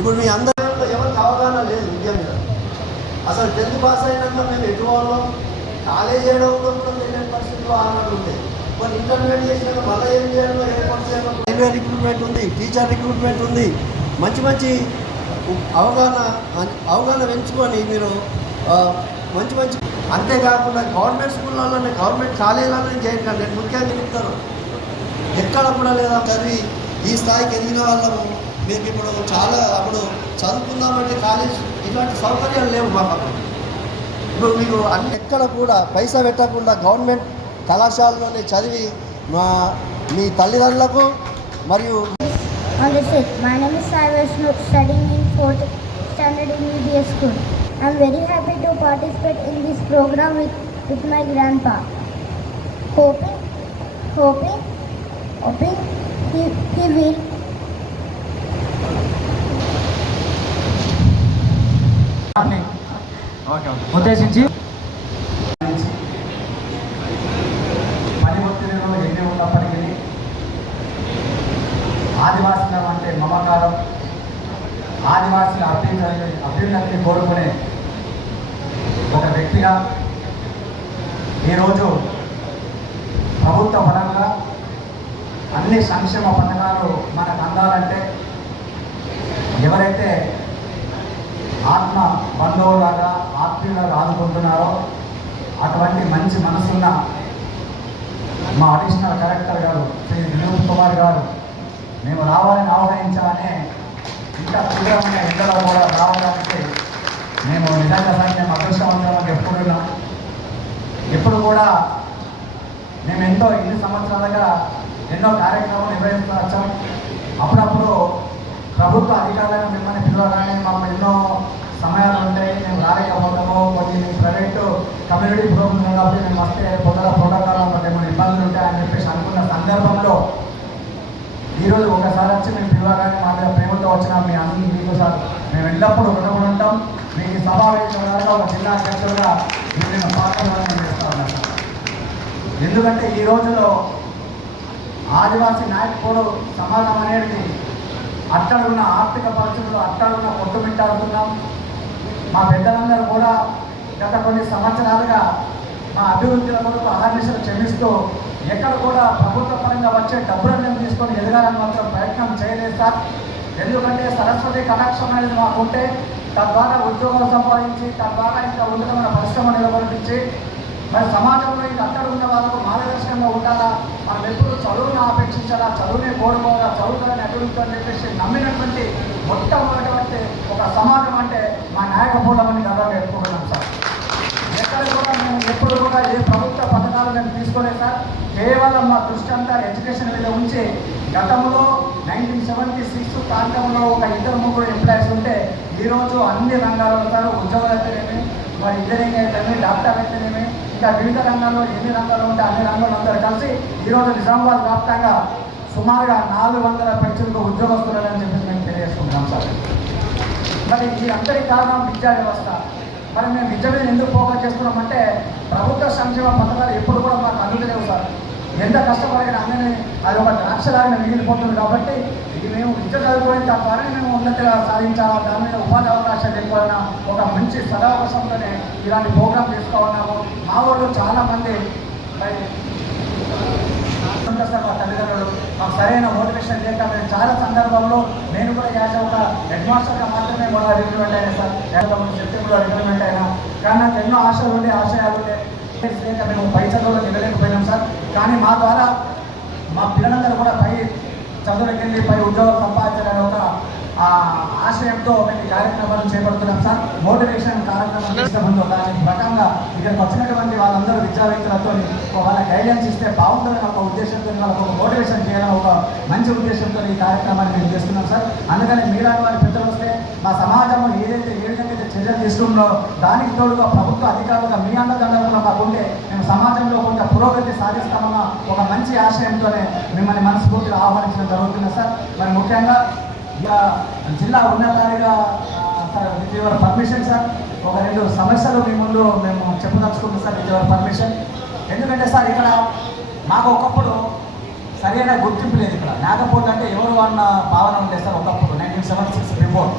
ఇప్పుడు మీ అందరిలో ఎవరికి అవగాహన లేదు విద్య మీద. అసలు 10th పాస్ అయినాక మేము ఎటు వాళ్ళం, కాలేజ్ చేయడం కూడా తెలియని పరిస్థితులు ఆనాడు ఉంటాయి. మరి ఇంటర్మీడియట్ చేసినాక మళ్ళీ ఏం చేయాలో ఏర్పాటు చేయాలో రైల్వే రిక్రూట్మెంట్ ఉంది, టీచర్ రిక్రూట్మెంట్ ఉంది. మంచి మంచి అవగాహన పెంచుకొని మీరు మంచి అంతేకాకుండా గవర్నమెంట్ స్కూళ్ళలోనే గవర్నమెంట్ కాలేజీలలోనే చేయకండి. నేను ముఖ్యంగా చెప్తాను, ఎక్కడ కూడా లేదా చదివి ఈ స్థాయికి ఎదిగిన వాళ్ళము మీకు ఇప్పుడు చాలా అప్పుడు చదువుకుందామంటే కాలేజ్ ఇలాంటి సౌకర్యాలు లేవు మాకు. ఇప్పుడు మీకు అన్ని ఎక్కడ కూడా పైసా పెట్టకుండా గవర్నమెంట్ కళాశాలలోనే చదివి మీ తల్లిదండ్రులకు మరియు My name is Sai Vaishnav, studying in 4th standard in UBS school. I am very happy to participate in this program with my grandpa. Hoping he will ఉద్దేశించి పని ఒత్తిడిలో ఎన్ని ఉన్నప్పటికీ ఆదివాసుల అంటే మమకారం, ఆదివాసుల అభ్యున్నతిని కోరుకునే ఒక వ్యక్తిగా ఈరోజు ప్రభుత్వ పరంగా అన్ని సంక్షేమ పథకాలు మనకు అందాలంటే ఎవరైతే ఆత్మ బంధువులాగా ఆత్మీయులాగా ఆదుకుంటున్నారో అటువంటి మంచి మనసున్న మా అడిషనల్ కలెక్టర్ గారు శ్రీ వినోద్ కుమార్ గారు మేము రావాలని ఆహ్వానించాలనే ఇంకా తీవ్రమైన ఎండలో కూడా రావడానికి మేము నిజంగా మేము అదృష్టవంతంగా చెప్పుకుంటున్నాం. ఎప్పుడు కూడా మేము ఇన్ని సంవత్సరాలుగా ఎన్నో కార్యక్రమాలు నిర్వహిస్తూ వచ్చాం. అప్పుడప్పుడు ప్రభుత్వ అధికారులను మిమ్మల్ని పిలవగానే మాకు ఎన్నో సమయాలు ఉంటాయి, మేము రాలేకపోతాము, కొన్ని ప్రైవేటు కమ్యూనిటీ ప్రోగ్రామ్ కాబట్టి మేము వస్తే పొందల ప్రోటోకాల్ ఏమైనా ఇబ్బందులు ఉంటాయని చెప్పేసి అనుకున్న సందర్భంలో ఈరోజు ఒకసారి వచ్చి మేము పిలవగానే మా మీద ప్రేమతో వచ్చిన మీ అందరూ మీకు సార్ మేము ఎల్లప్పుడూ రుణపడి ఉంటాం. మీకు సమావేశంగా ఒక జిల్లా అధ్యక్షులుగా నేను పాత్రలను చేస్తా ఉన్నాను. ఎందుకంటే ఈ రోజులో ఆదివాసీ నాయకుడు సమాజం అనేది అట్టడున్న ఆర్థిక పరిస్థితులు అట్టడున్న కొట్టుమిట్టాడుతున్నాం. మా పెద్దలందరూ కూడా గత కొన్ని సంవత్సరాలుగా మా అభివృద్ధిల కొరకు అహర్నిశలు క్షమిస్తూ ఎక్కడ కూడా ప్రభుత్వ పరంగా వచ్చే డబ్బులను తీసుకొని ఎదగాలని మాత్రం ప్రయత్నం చేయలేదు సార్. ఎందుకంటే సరస్వతి కటాక్షం అనేది మాకుంటే తద్వారా ఉద్యోగాలు సంపాదించి తద్వారా ఇంకా ఉన్నతమైన పరిశ్రమ నిలబడిపించి మరి సమాజంలో ఇంకా అక్కడ ఉన్న వాళ్ళకు మార్గదర్శకంగా ఉండాలా, మనం ఎప్పుడు చదువుని ఆపేక్షించాలా, చదువునే కోరుకోవాలా, చదువుతారని అభివృద్ధి అని చెప్పేసి నమ్మినటువంటి మొట్టమొదటి ఒక సమాజం అంటే మా నాయకపోవడమని గర్వంగా చెప్పుకుంటున్నాం సార్. ఎక్కడ కూడా మేము ఎప్పుడు కూడా ఏ ప్రభుత్వ పథకాలు మేము తీసుకోలేదు సార్. కేవలం మా దృష్టి అంతా ఎడ్యుకేషన్ మీద ఉంచి గతంలో 1976 ప్రాంతంలో ఒక 2-3 ఎంప్లాయీస్ ఉంటే ఈరోజు అన్ని రంగాల్లో సార్ ఉద్యోగాలు అయితేనేమి, మరి ఇంజనీరింగ్ అయితేనేమి, డాక్టర్ అయితేనేమి, ఇంకా వివిధ రంగాల్లో ఎన్ని రంగాలు ఉంటే అన్ని రంగాల్లో అందరూ కలిసి ఈరోజు నిజామాబాద్ వ్యాప్తంగా సుమారుగా 400 పెన్షన్లకు ఉద్యోగస్తులని చెప్పేసి మేము తెలియజేసుకుంటున్నాం సార్. మరి ఈ అందరి కారణం విద్యా వ్యవస్థ. మరి మేము విద్య మీద ఎందుకు ఫోకస్ చేసుకున్నామంటే ప్రభుత్వ సంక్షేమ పథకాలు ఎప్పుడు కూడా మాకు అందులేవు సార్. ఎంత కష్టపడిన అందరినీ అది ఒక ద్రాక్షలాగా మిగిలిపోతుంది. కాబట్టి ఇది మేము విద్య చదువుకోవడం తప్పని మేము ఉన్నతిగా సాధించాలా, దాని మీద ఉపాధి అవకాశాలు ఎక్కువైనా ఒక మంచి సదావకాశంతోనే ఇలాంటి ప్రోగ్రామ్ తీసుకోవాలన్నాము. మా వాళ్ళు చాలామంది సార్ మా తల్లిదండ్రులు మాకు సరైన మోటివేషన్ లేక మేము చాలా సందర్భంలో నేను కూడా ఒక హెడ్ మాస్టర్గా మాత్రమే కూడా రిక్రూట్మెంట్ అయినా సార్. సెప్టెంబర్లో రిక్రూట్మెంట్ అయినా కానీ నాకు ఎన్నో ఆశలు ఉండే ఆశయాలు ఉండే లేక మేము పై చదువులకు వెళ్ళలేకపోయినాం సార్. కానీ మా ద్వారా మా పిల్లలందరూ కూడా పై చదువులకు వెళ్ళి పై ఉద్యోగం సంపాదించాలని ఒక ఆశయంతో మేము కార్యక్రమాలను చేపడుతున్నాం సార్. మోటివేషన్ కార్యక్రమం చేసినప్పుడు దాని రకంగా ఇక్కడికి వచ్చినటువంటి వాళ్ళందరూ విద్యావేత్తలతో వాళ్ళ గైడెన్స్ ఇస్తే బాగుంటుందని ఒక ఉద్దేశంతో వాళ్ళకు ఒక మోటివేషన్ చేయాలని ఒక మంచి ఉద్దేశంతో ఈ కార్యక్రమాన్ని మేము చేస్తున్నాం సార్. అందుకని మీలాంటి వారి పెద్దలు వస్తే మా సమాజంలో ఏ విధంగా చర్యలు తీసుకుందో దానికి తోడుగా ప్రభుత్వ అధికారులుగా మీ అండదండలుగా మాకుంటే మేము సమాజంలో కొంత పురోగతి సాధిస్తామన్న ఒక మంచి ఆశయంతోనే మిమ్మల్ని మనస్ఫూర్తిగా ఆహ్వానించడం జరుగుతుంది సార్. మరి ముఖ్యంగా జిల్లా ఉన్నతాధిగా sir with your permission sir ఒక 2 సమస్యలు మీ ముందు మేము చెప్పదలుచుకుంటాం సార్ విత్ యువర్ పర్మిషన్. ఎందుకంటే సార్ ఇక్కడ మాకు ఒకప్పుడు సరైన గుర్తింపు లేదు. ఇక్కడ నాగపూర్ అంటే ఎవరు అన్న భావన ఉండేది సార్ ఒకప్పుడు 1976 బిఫోర్.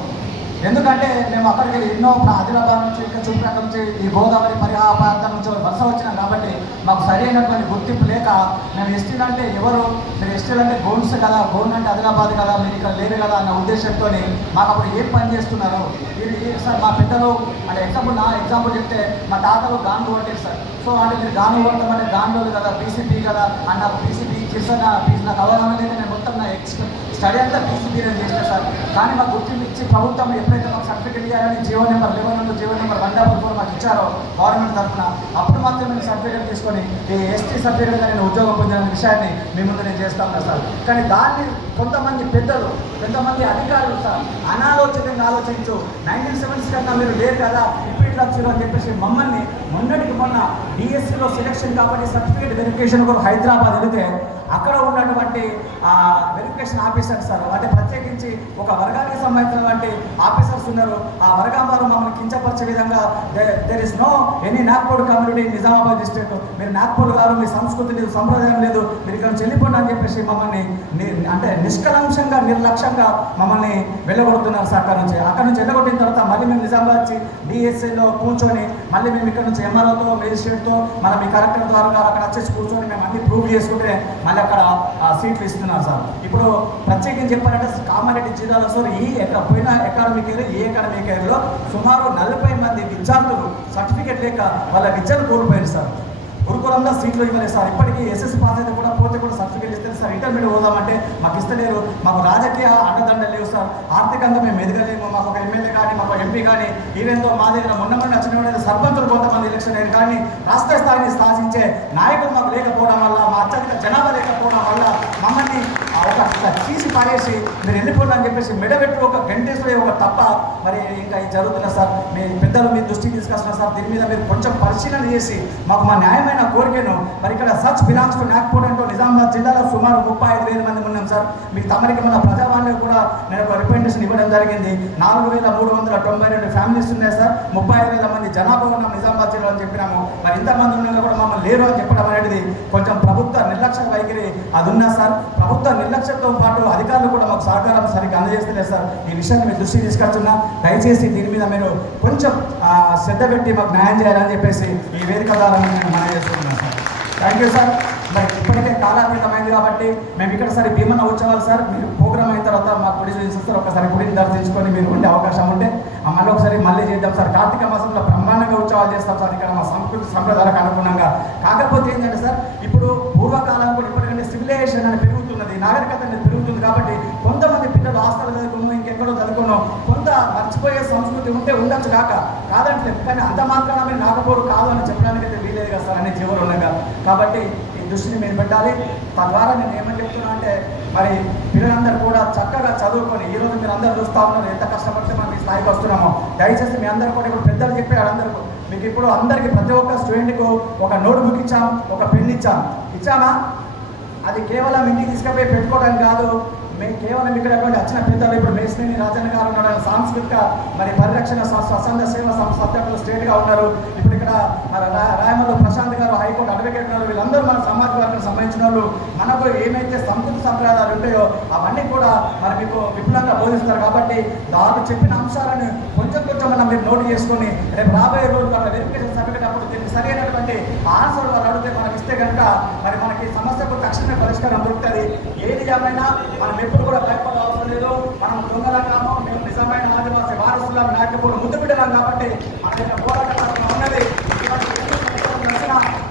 ఎందుకంటే మేము అక్కడికి ఎన్నో ఆదిలాబాద్ నుంచి ఇంకా చుట్టుపక్కల నుంచి ఈ గోదావరి పరిహార ప్రాంతం నుంచి వలస వచ్చినాం కాబట్టి మాకు సరైనటువంటి గుర్తింపు లేక మేము ఎస్టీలు అంటే ఎవరు, మీరు ఎస్టీలు అంటే గోన్స్ కదా, గోన్ అంటే ఆదిలాబాద్ కదా, మీరు ఇక్కడ లేరు కదా అన్న ఉద్దేశంతో మాకు అప్పుడు ఏం పని చేస్తున్నారు మీరు సార్. మా పెద్దలు అంటే ఎగ్జాంపుల్ చెప్తే మా తాతలు గాను కొట్టారు సార్. సో అంటే మీరు గాను కొడతామంటే గానులోదు కదా, పీసీపీ కదా అన్న పీసీపీ చేసిన ఫీజు నాకు అవగాహన లేదు. నేను మొత్తం నా స్టడీ అంతా పీసీపీ నేను చేసిన సార్. కానీ మాకు గుర్తింపు ఇచ్చి ప్రభుత్వం ఎప్పుడైతే మాకు సర్టిఫికేట్ ఇవ్వాలని జీవో నెంబర్ 11 జీవో నెంబర్ 144 మాకు ఇచ్చారో గవర్నమెంట్ తరఫున, అప్పుడు మాత్రం నేను సర్టిఫికేట్ తీసుకొని ఈ ఎస్టీ సర్టిఫికేట్గా నేను ఉద్యోగం పొందిన విషయాన్ని మీ ముందు నేను చేస్తా ఉన్నా సార్. కానీ దాన్ని కొంతమంది పెద్దలు, కొంతమంది అధికారులు సార్ అనాలోచితంగా ఆలోచించు 1970s కన్నా మీరు లేరు కదా ఇప్పుడు ఇట్లా వచ్చారు అని చెప్పేసి మమ్మల్ని మొన్నటికి మొన్న డిఎస్సిలో సెలెక్షన్ కాబట్టి సర్టిఫికేట్ వెరిఫికేషన్ కూడా హైదరాబాద్ వెళితే అక్కడ ఉన్నటువంటి వెరిఫికేషన్ ఆఫీసర్స్ సార్, అంటే ప్రత్యేకించి ఒక వర్గానికి సంబంధించినటువంటి ఆఫీసర్స్ ఉన్నారు. ఆ వర్గం వారు మమ్మల్ని కించపరిచే విధంగా there is no any Nagpur community Nizamabad district, మీరు నాగ్పూర్ గారు, మీ సంస్కృతి లేదు, సంప్రదాయం లేదు, మీరు ఇక్కడ చెల్లిపోండి అని చెప్పేసి మమ్మల్ని అంటే నిష్కలంశంగా నిర్లక్ష్యంగా మమ్మల్ని వెళ్ళగొడుతున్నారు సార్. అక్కడ నుంచి వెళ్ళగొట్టిన తర్వాత మళ్ళీ మేము నిజామాబాద్ వచ్చి డిఎస్ఏలో కూర్చొని మళ్ళీ మేము ఇక్కడ నుంచి ఎంఆర్ఓతో మేజిస్ట్రేట్తో మన మీ కలెక్టర్ ద్వారా అక్కడ వచ్చేసి కూర్చొని మేము అన్ని ప్రూవ్ చేసుకుంటే మళ్ళీ అక్కడ సీట్లు ఇస్తున్నారు సార్. ఇప్పుడు ప్రత్యేకించి చెప్పారంటే కామారెడ్డి జిల్లాలో సార్ ఈ పోయిన అకాడమిక్ ఇయర్ ఈ అకాడమిక్ ఇయర్లో సుమారు 40 మంది విద్యార్థులు సర్టిఫికేట్ లేక వాళ్ళ విద్యను కోల్పోయారు సార్. గురుకులంలో సీట్లు ఇవ్వలేదు సార్. ఇప్పటికీ ఎస్ఎస్సి పాస్ అయితే కూడా పోతే కూడా సర్టిఫికేట్ ఇస్తారు సార్. ఇంటర్మీడియట్ పోదామంటే మాకు ఇస్తలేరు. మాకు రాజకీయ అండదండలు లేవు సార్. ఆర్థికంగా మేము ఎదగలేము. మాకు ఒక ఎమ్మెల్యే కానీ మాకు ఎంపీ కానీ ఈవెంతో మా దగ్గర మొన్న వచ్చిన సర్పంచులు కొంతమంది ఎలక్షన్ అయ్యారు. కానీ రాష్ట్ర స్థాయిని శాసించే నాయకులు మాకు లేకపోవడం వల్ల, మా అత్యధిక జనాభా లేకపోవడం వల్ల మమ్మల్ని ఒక తీసి పారేసి మీరు వెళ్ళిపోండి అని చెప్పేసి మెడబెట్టి ఒక గంటేశ్వరి ఒక తప్ప మరి ఇంకా ఇది జరుగుతున్నా సార్. మీ పెద్దలు మీ దృష్టికి తీసుకొస్తున్నారు సార్. దీని మీద మీరు కొంచెం పరిశీలన చేసి మాకు మా న్యాయమైన కోరికను మరి ఇక్కడ సచ్ బిలాంగ్స్ టు నాగ్పూర్ అంటూ నిజామాబాద్ జిల్లాలో సుమారు 35,000 మంది ఉన్నాం సార్. మీకు తమరికి మన ప్రజావాణిలో కూడా నేను ఒక రిప్రజెంటేషన్ ఇవ్వడం జరిగింది. 4,392 ఫ్యామిలీస్ ఉన్నాయి సార్. 35,000 మంది జనాభా ఉన్నాం నిజామాబాద్ జిల్లా అని చెప్పినాము. మరి ఇంతమంది ఉన్నా కూడా మమ్మల్ని లేరు అని చెప్పడం అనేది కొంచెం ప్రభుత్వ నిర్లక్ష్య వైఖరి అది ఉన్నా సార్. ప్రభుత్వ నిర్లక్ష్యంతో పాటు అధికారులు కూడా మాకు సహకారం సరిగ్గా అందజేస్తలేదు సార్. ఈ విషయాన్ని మీ దృష్టికి తీసుకొస్తున్నా. దయచేసి దీని మీద మీరు కొంచెం శ్రద్ధ పెట్టి మాకు న్యాయం చేయాలని చెప్పేసి ఈ వేదిక ద్వారా నేను మనం చేస్తున్నాను సార్. Thank you sir. మరి ఇప్పటికే కాలాతీతమైంది కాబట్టి మేము ఇక్కడ సరే భీమన్న ఉత్సవాలు సార్ మీరు ప్రోగ్రామ్ అయిన తర్వాత మాకు గుడి చూపిస్తారు. ఒకసారి గుడిని దర్శించుకొని మీరు ఉండే అవకాశం ఉంటే మళ్ళీ ఒకసారి మళ్ళీ చేద్దాం సార్. కార్తీక మాసంలో బ్రహ్మాండంగా ఉత్సవాలు చేస్తాం సార్ ఇక్కడ మా సంస్కృతి సంప్రదాయాలకు అనుగుణంగా. కాకపోతే ఏంటంటే సార్ ఇప్పుడు పూర్వకాలం కూడా ఇప్పటికంటే సివిలైజేషన్ అనేది పెరుగుతున్నది, నాగరికత అనేది పెరుగుతుంది కాబట్టి కొంతమంది పిల్లలు హాస్టల్ చదువుకున్నాం, ఇంకెక్కడో చదువుకున్నాం, కొంత మర్చిపోయే సంస్కృతి ఉంటే ఉండొచ్చు కాదంటలేదు. కానీ అంత మాత్రాన మీరు నాగపూర్ కాదు అని చెప్పడానికి అయితే వీలేదు కదా సార్ అనే జీవులు ఉండగా. కాబట్టి ఈ దృష్టిని మీరు పెట్టాలి. తద్వారా నేను ఏమని చెప్తున్నా అంటే మరి పిల్లలందరూ కూడా చక్కగా చదువుకొని ఈరోజు మీరు అందరూ చూస్తూ ఉన్నారు ఎంత కష్టపడితే మనం ఈ స్థాయికి వస్తున్నామో. దయచేసి మీ అందరూ కూడా ఇప్పుడు పెద్దలు చెప్పారు అందరూ మీకు ఇప్పుడు అందరికీ ప్రతి ఒక్క స్టూడెంట్కు ఒక నోట్బుక్ ఇచ్చాం, ఒక పెన్ ఇచ్చామా? అది కేవలం ఇంటికి తీసుకుపోయి పెట్టుకోవడానికి కాదు. మేము కేవలం ఇక్కడ వచ్చిన పెద్దలు ఇప్పుడు మేసినేని రాజన్న గారు ఉన్నారు, సాంస్కృతిక మరి పరిరక్షణ స్వచ్ఛంద సేవ సభ్యులు స్టేట్గా ఉన్నారు. ఇప్పుడు ఇక్కడ మన రాయమల్లు ప్రశాంత్ గారు హైకోర్టు అడ్వకేట్ ఉన్నారు. వీళ్ళందరూ మన సమాజ వర్గానికి సంబంధించిన వాళ్ళు. మనకు ఏమైతే సంస్కృతి సంప్రదాయాలు ఉంటాయో అవన్నీ కూడా మరి మీకు విపులంగా బోధిస్తారు. కాబట్టి దాని చెప్పిన అంశాలను కొంచెం మనం మీరు నోట్ చేసుకొని రేపు రాబోయే రోజు మన వెరిఫికేషన్ సర్టిఫికేట్ అప్పుడు దీనికి సరైనటువంటి ఆన్సర్ వాళ్ళు అడిగితే మనం ఇస్తే కనుక మరి మనకి సమస్యకు తక్షణమే పరిష్కారం దొరుకుతుంది. ఏది ఏమైనా మనం ఎప్పుడు కూడా భయపడే అవసరం లేదు. మనం దొంగలంగామో మేము నిజమైన ఆదివాసీ వారసులం నాయకులు ముందు బిడ్డలం కాబట్టి మన యొక్క పోరాటం ఉన్నది.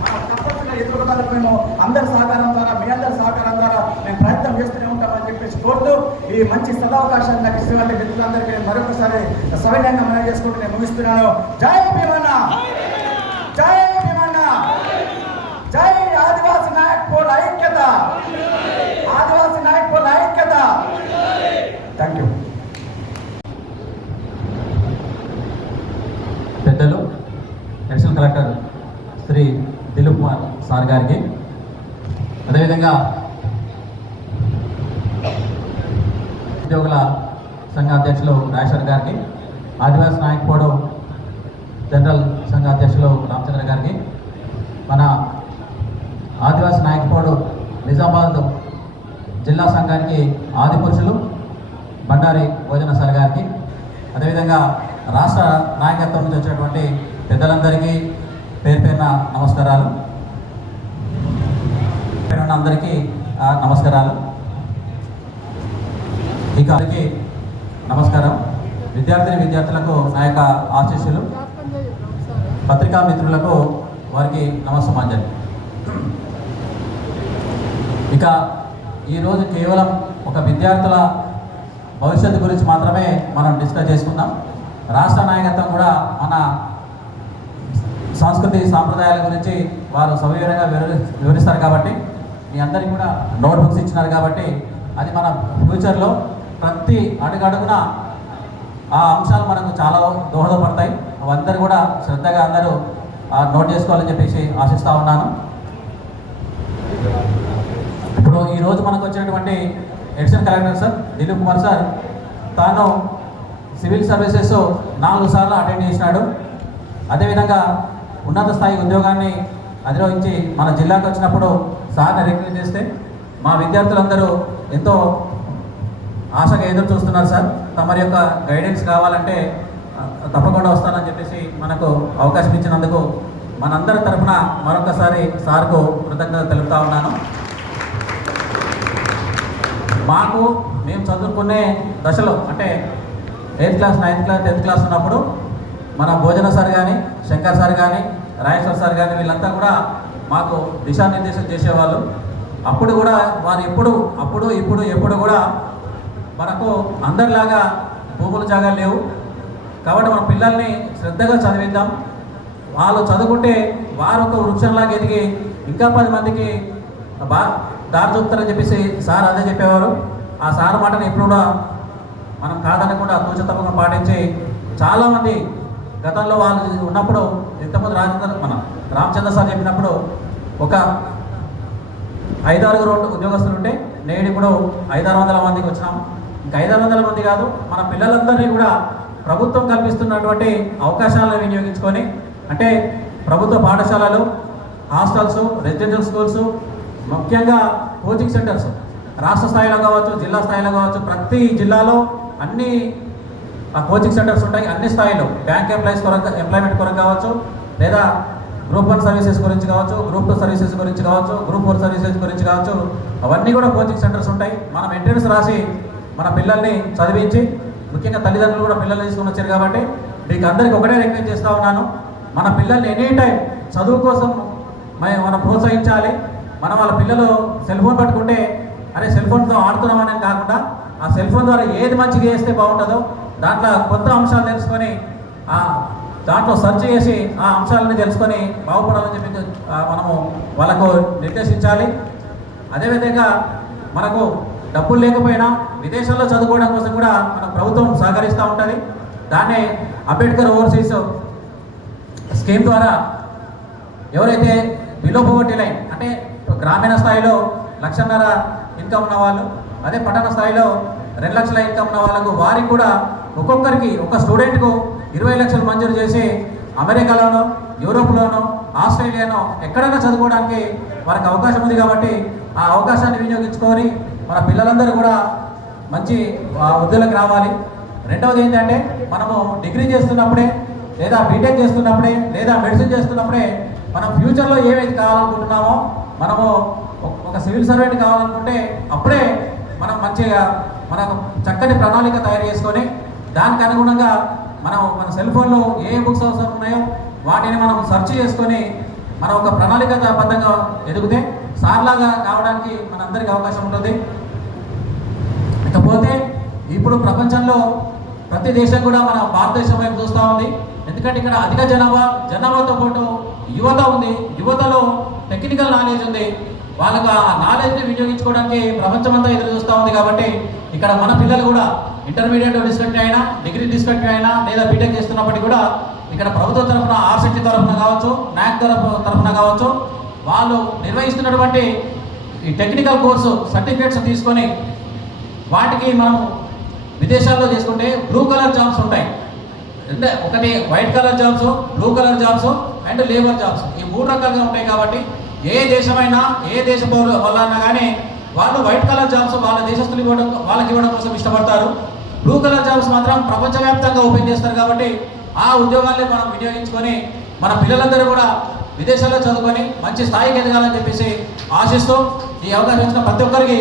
మనం తప్పకుండా ఎదుర్కోవడానికి మేము అందరి సహకారం ద్వారా మీ అందరి సహకారం ద్వారా మేము ప్రయత్నం చేస్తూనే ఉంటామని చెప్పేసి కోరుతూ ఈ మంచి సదవకాశాన్ని నాకు ఇస్తున్నటువంటి మిత్రులందరికీ నేను మరొకసారి సవినయంగా మనం చేసుకుంటూ నేను ముగిస్తున్నాను. జై భీమన్న, జై భీమన్న, జై ఆదివాసీ నాయకుల ఐక్యత, ఆదివాసీ నాయకుల ఐక్యత. Thank you. పెద్దలు additional collector Shri Dilip Kumar sir గారికి, అదేవిధంగా ఉద్యోగుల సంఘ అధ్యక్షులు రాజేశ్వర్ గారికి, ఆదివాసీ నాయకుడు జనరల్ సంఘ అధ్యక్షులు రామచంద్ర గారికి, మన ఆదివాసీ నాయకుడు నిజామాబాద్ జిల్లా సంఘానికి ఆదిపురుషులు బండారి భోజనశాల గారికి, అదేవిధంగా అదేవిధంగా రాష్ట్ర నాయకత్వం నుంచి వచ్చేటువంటి పెద్దలందరికీ పేరు పేరున నమస్కారాలు. అందరికీ నమస్కారాలు. ఇక అందరికీ నమస్కారం. విద్యార్థులకు నా యొక్క ఆశీస్సులు, పత్రికా మిత్రులకు వారికి నమస్సమాంజలి. ఇక ఈరోజు కేవలం ఒక విద్యార్థుల భవిష్యత్తు గురించి మాత్రమే మనం డిస్కస్ చేసుకుందాం. రాష్ట్ర నాయకత్వం కూడా మన సంస్కృతి సాంప్రదాయాల గురించి వారు సవివరంగా వివరిస్తారు కాబట్టి, మీ అందరికీ కూడా నోట్బుక్స్ ఇచ్చినారు కాబట్టి అది మన ఫ్యూచర్లో ప్రతి అడుగడుగున ఆ అంశాలు మనకు చాలా దోహదపడతాయి. అవందరూ కూడా శ్రద్ధగా అందరూ నోట్ చేసుకోవాలని చెప్పేసి ఆశిస్తూ ఉన్నాను. ఇప్పుడు ఈరోజు మనకు వచ్చినటువంటి additional collector sir Dilip Kumar sir, తాను సివిల్ సర్వీసెస్ 4 సార్లు అటెండ్ చేసినాడు. అదేవిధంగా ఉన్నత స్థాయి ఉద్యోగాన్ని అధిరోహించి మన జిల్లాకు వచ్చినప్పుడు సార్ని రిక్వెస్ట్ చేస్తే మా విద్యార్థులందరూ ఎంతో ఆశగా ఎదురు చూస్తున్నారు. సార్ తమరి యొక్క గైడెన్స్ కావాలంటే తప్పకుండా వస్తానని చెప్పేసి మనకు అవకాశం ఇచ్చినందుకు మనందరి తరఫున మరొకసారి సార్కు కృతజ్ఞత తెలుపుతా ఉన్నాను. మేము చదువుకునే దశలో అంటే 8th class 9th class 10th class ఉన్నప్పుడు మన భోజన సార్ కానీ, శంకర్ సార్ కానీ, రాజేశ్వర్ సార్ కానీ వీళ్ళంతా కూడా మాకు దిశానిర్దేశం చేసేవాళ్ళు. అప్పుడు కూడా వారు ఇప్పుడు కూడా మనకు అందరిలాగా భూములు జాగాలు లేవు కాబట్టి మన పిల్లల్ని శ్రద్ధగా చదివిద్దాం. వాళ్ళు చదువుకుంటే వారు ఒక వృక్షంలాగా ఎదిగి ఇంకా 10 మందికి దారి చూపుతారని చెప్పేసి సార్ అదే చెప్పేవారు. ఆ సార్ మాటను ఎప్పుడు కూడా మనం కాదనకుండా తూచతప్పకుండా పాటించి చాలామంది గతంలో వాళ్ళు ఉన్నప్పుడు ఇంతకుముందు రామచంద్ర సార్ చెప్పినప్పుడు ఒక 5-6 ఉద్యోగస్తులు ఉంటే నేడు ఇప్పుడు 500-600 మందికి వచ్చినాం. ఇంకా 500 మంది కాదు, మన పిల్లలందరినీ కూడా ప్రభుత్వం కల్పిస్తున్నటువంటి అవకాశాలను వినియోగించుకొని, అంటే ప్రభుత్వ పాఠశాలలు, హాస్టల్స్, రెసిడెన్షియల్ స్కూల్స్, ముఖ్యంగా కోచింగ్ సెంటర్స్ రాష్ట్ర స్థాయిలో కావచ్చు, జిల్లా స్థాయిలో కావచ్చు, ప్రతి జిల్లాలో అన్ని కోచింగ్ సెంటర్స్ ఉంటాయి. అన్ని స్థాయిలో బ్యాంక్ ఎంప్లాయ్మెంట్ కొరకు కావచ్చు, లేదా గ్రూప్ 1 సర్వీసెస్ గురించి కావచ్చు, గ్రూప్ 2 సర్వీసెస్ గురించి కావచ్చు, గ్రూప్ 4 సర్వీసెస్ గురించి కావచ్చు, అవన్నీ కూడా కోచింగ్ సెంటర్స్ ఉంటాయి. మనం ఎంట్రన్స్ రాసి మన పిల్లల్ని చదివించి, ముఖ్యంగా తల్లిదండ్రులు కూడా పిల్లల్ని తీసుకుని వచ్చారు కాబట్టి మీకు అందరికీ ఒకటే రిక్వెస్ట్ చేస్తూ ఉన్నాను, మన పిల్లల్ని ఎనీ టైం చదువు కోసం మనం ప్రోత్సహించాలి. వాళ్ళ పిల్లలు సెల్ ఫోన్ పట్టుకుంటే అరే సెల్ ఫోన్తో ఆడుతున్నామని కాకుండా ఆ సెల్ ఫోన్ ద్వారా ఏది మంచిగా చేస్తే బాగుంటుందో దాంట్లో కొత్త అంశాలు తెలుసుకొని దాంట్లో సెర్చ్ చేసి ఆ అంశాలను తెలుసుకొని బాగుపడాలని చెప్పి మనము వాళ్ళకు నిర్దేశించాలి. అదేవిధంగా మనకు డబ్బులు లేకపోయినా విదేశాల్లో చదువుకోవడం కోసం కూడా మన ప్రభుత్వం సహకరిస్తూ ఉంటుంది. దాన్నే అంబేద్కర్ ఓవర్సీస్ స్కీమ్ ద్వారా ఎవరైతే బిలో పోవర్టీ లైన్ అంటే గ్రామీణ స్థాయిలో 1.5 లక్షల ఇన్కమ్ ఉన్న వాళ్ళు, అదే పట్టణ స్థాయిలో 2 లక్షల ఇన్కమ్ ఉన్న వాళ్ళకు వారికి కూడా ఒక్కొక్కరికి ఒక స్టూడెంట్కు 20 లక్షలు మంజూరు చేసి అమెరికాలోనో, యూరోప్లోనో, ఆస్ట్రేలియానో ఎక్కడైనా చదువుకోవడానికి వారికి అవకాశం ఉంది. కాబట్టి ఆ అవకాశాన్ని వినియోగించుకొని మన పిల్లలందరూ కూడా మంచి ఉద్యోగాలకు రావాలి. రెండవది ఏంటంటే మనము డిగ్రీ చేస్తున్నప్పుడే, లేదా బీటెక్ చేస్తున్నప్పుడే, లేదా మెడిసిన్ చేస్తున్నప్పుడే మనం ఫ్యూచర్లో ఏవైతే కావాలనుకుంటున్నామో, మనము ఒక సివిల్ సర్వెంట్ కావాలనుకుంటే అప్పుడే మనం మంచిగా మనకు చక్కటి ప్రణాళిక తయారు చేసుకొని దానికి అనుగుణంగా మన సెల్ ఫోన్లో ఏ బుక్స్ అవసరం ఉన్నాయో వాటిని మనం సెర్చ్ చేసుకొని మనం ఒక ప్రణాళికాబద్ధంగా ఎదిగితే సార్లాగా కావడానికి మనందరికీ అవకాశం ఉంటుంది. ఇకపోతే ఇప్పుడు ప్రపంచంలో ప్రతి దేశం కూడా మన భారతదేశం వైపు చూస్తూ ఉంది. ఎందుకంటే ఇక్కడ అధిక జనాభాతో పాటు యువత ఉంది. యువతలో టెక్నికల్ నాలెడ్జ్ ఉంది. వాళ్ళకు ఆ నాలెడ్జ్ని వినియోగించుకోవడానికి ప్రపంచమంతా ఎదురు చూస్తూ ఉంది. కాబట్టి ఇక్కడ మన పిల్లలు కూడా ఇంటర్మీడియట్ డిస్కంటిన్యూ అయినా, డిగ్రీ డిస్కంటిన్యూ అయినా, లేదా బీటెక్ చేస్తున్నప్పటికీ కూడా ఇక్కడ ప్రభుత్వం తరఫున, ఆసక్తి తరఫున కావచ్చు, నాక్ తరఫున కావచ్చు, వాళ్ళు నిర్వహిస్తున్నటువంటి ఈ టెక్నికల్ కోర్సు సర్టిఫికేట్స్ తీసుకొని వాటికి మనం విదేశాల్లో చేసుకుంటే బ్లూ కలర్ జాబ్స్ ఉంటాయి. అంటే ఒకటి white colour jobs, blue colour jobs and labour jobs, ఈ 3 రకాలుగా ఉంటాయి. కాబట్టి ఏ దేశమైనా, ఏ దేశ పౌరుల వల్ల కానీ వాళ్ళు వైట్ కలర్ జాబ్స్ వాళ్ళ దేశస్తులు వాళ్ళకి ఇవ్వడం కోసం ఇష్టపడతారు. బ్లూ కలర్ జాబ్స్ మాత్రం ప్రపంచవ్యాప్తంగా ఓపెన్ చేస్తారు. కాబట్టి ఆ ఉద్యోగాల్ని మనం వినియోగించుకొని మన పిల్లలందరూ కూడా విదేశాల్లో చదువుకొని మంచి స్థాయికి ఎదగాలని చెప్పేసి ఆశిస్తూ ఈ అవకాశం ఇచ్చిన ప్రతి ఒక్కరికి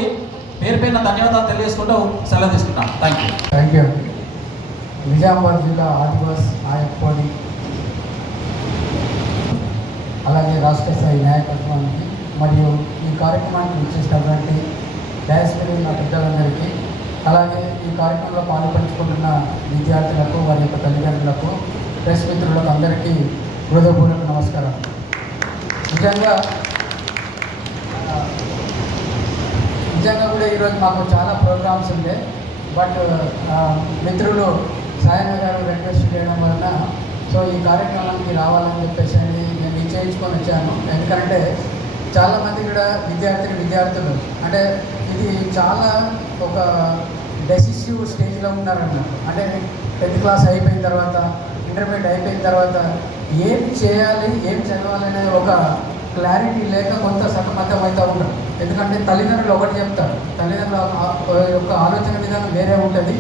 పేరు పేరున ధన్యవాదాలు తెలియజేసుకుంటూ సెలవు తీసుకుంటాం. Thank you. నిజామాబాద్ జిల్లా ఆదివాస్ నాయకుడి అలాగే రాష్ట్ర స్థాయి నాయకత్వానికి మరియు ఈ కార్యక్రమానికి ఇచ్చేసినటువంటి డయాస్పరీ ఉన్న పెద్దలందరికీ, అలాగే ఈ కార్యక్రమంలో పాల్పంచుకుంటున్న విద్యార్థులకు వారి యొక్క తల్లిదండ్రులకు ప్రెస్ మిత్రులకు అందరికీ హృదయపూర్వక నమస్కారం. నిజంగా కూడా ఈరోజు మాకు చాలా ప్రోగ్రామ్స్ ఉండే, బట్ మిత్రులు సాయన్న గారు రిక్వెస్ట్ చేయడం వలన సో ఈ కార్యక్రమానికి రావాలని చెప్పేసి నేను నిశ్చయించుకొని వచ్చాను. ఎందుకంటే చాలామంది కూడా విద్యార్థులు అంటే ఇది చాలా ఒక డెసిసివ్ స్టేజ్లో ఉన్నారన్నమాట. అంటే 10th క్లాస్ అయిపోయిన తర్వాత, ఇంటర్మీడియట్ అయిపోయిన తర్వాత ఏం చేయాలి, ఏం చదవాలనే ఒక క్లారిటీ లేక కొంత సతమతం అవుతూ ఉంటారు. ఎందుకంటే తల్లిదండ్రులు ఒకటి చెప్తారు, తల్లిదండ్రుల యొక్క ఆలోచన విధానం వేరే ఉంటుంది,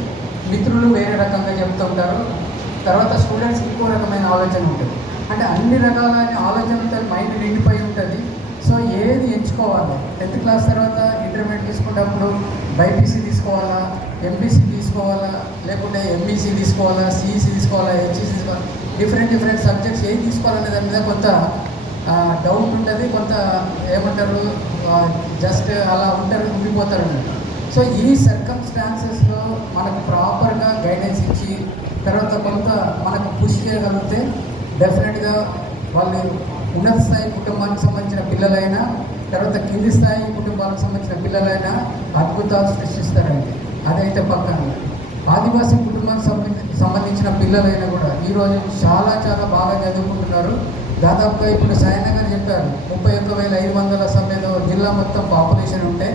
మిత్రులు వేరే రకంగా చెప్తూ ఉంటారు, తర్వాత స్టూడెంట్స్ ఇంకో రకమైన ఆలోచన ఉంటుంది. అంటే అన్ని రకాలైన ఆలోచనలతో మైండ్ నిండిపోయి ఉంటుంది. సో ఏది ఎంచుకోవాలి, 10th క్లాస్ తర్వాత ఇంటర్మీడియట్ తీసుకున్నప్పుడు బైపీసీ తీసుకోవాలా, ఎంపీసీ తీసుకోవాలా, లేకుంటే ఎంఈసీ తీసుకోవాలా, సిఈసీ తీసుకోవాలా, హెచ్ఈసీ తీసుకోవాలా, డిఫరెంట్ సబ్జెక్ట్స్ ఏది తీసుకోవాలనే దాని మీద కొంత డౌట్ ఉంటుంది, కొంత ఏమంటారు జస్ట్ అలా ఉండిపోతారు అన్నట్టు. సో ఈ సర్కమ్స్టాన్సెస్లో మనకు ప్రాపర్గా గైడెన్స్ ఇచ్చి తర్వాత కొంత మనకు పుష్ చేయగలిగితే డెఫినెట్గా వాళ్ళు ఉన్నత స్థాయి కుటుంబానికి సంబంధించిన పిల్లలైనా, తర్వాత కింది స్థాయి కుటుంబాలకు సంబంధించిన పిల్లలైనా అద్భుతాలు సృష్టిస్తారండి. అదైతే పక్కన ఆదివాసీ కుటుంబానికి సంబంధించిన పిల్లలైనా కూడా ఈరోజు చాలా బాగా చదువుకుంటున్నారు. దాదాపుగా ఇప్పుడు సాయన్న గారు చెప్పారు 31,500 సమయంలో జిల్లా మొత్తం పాపులేషన్ ఉంటే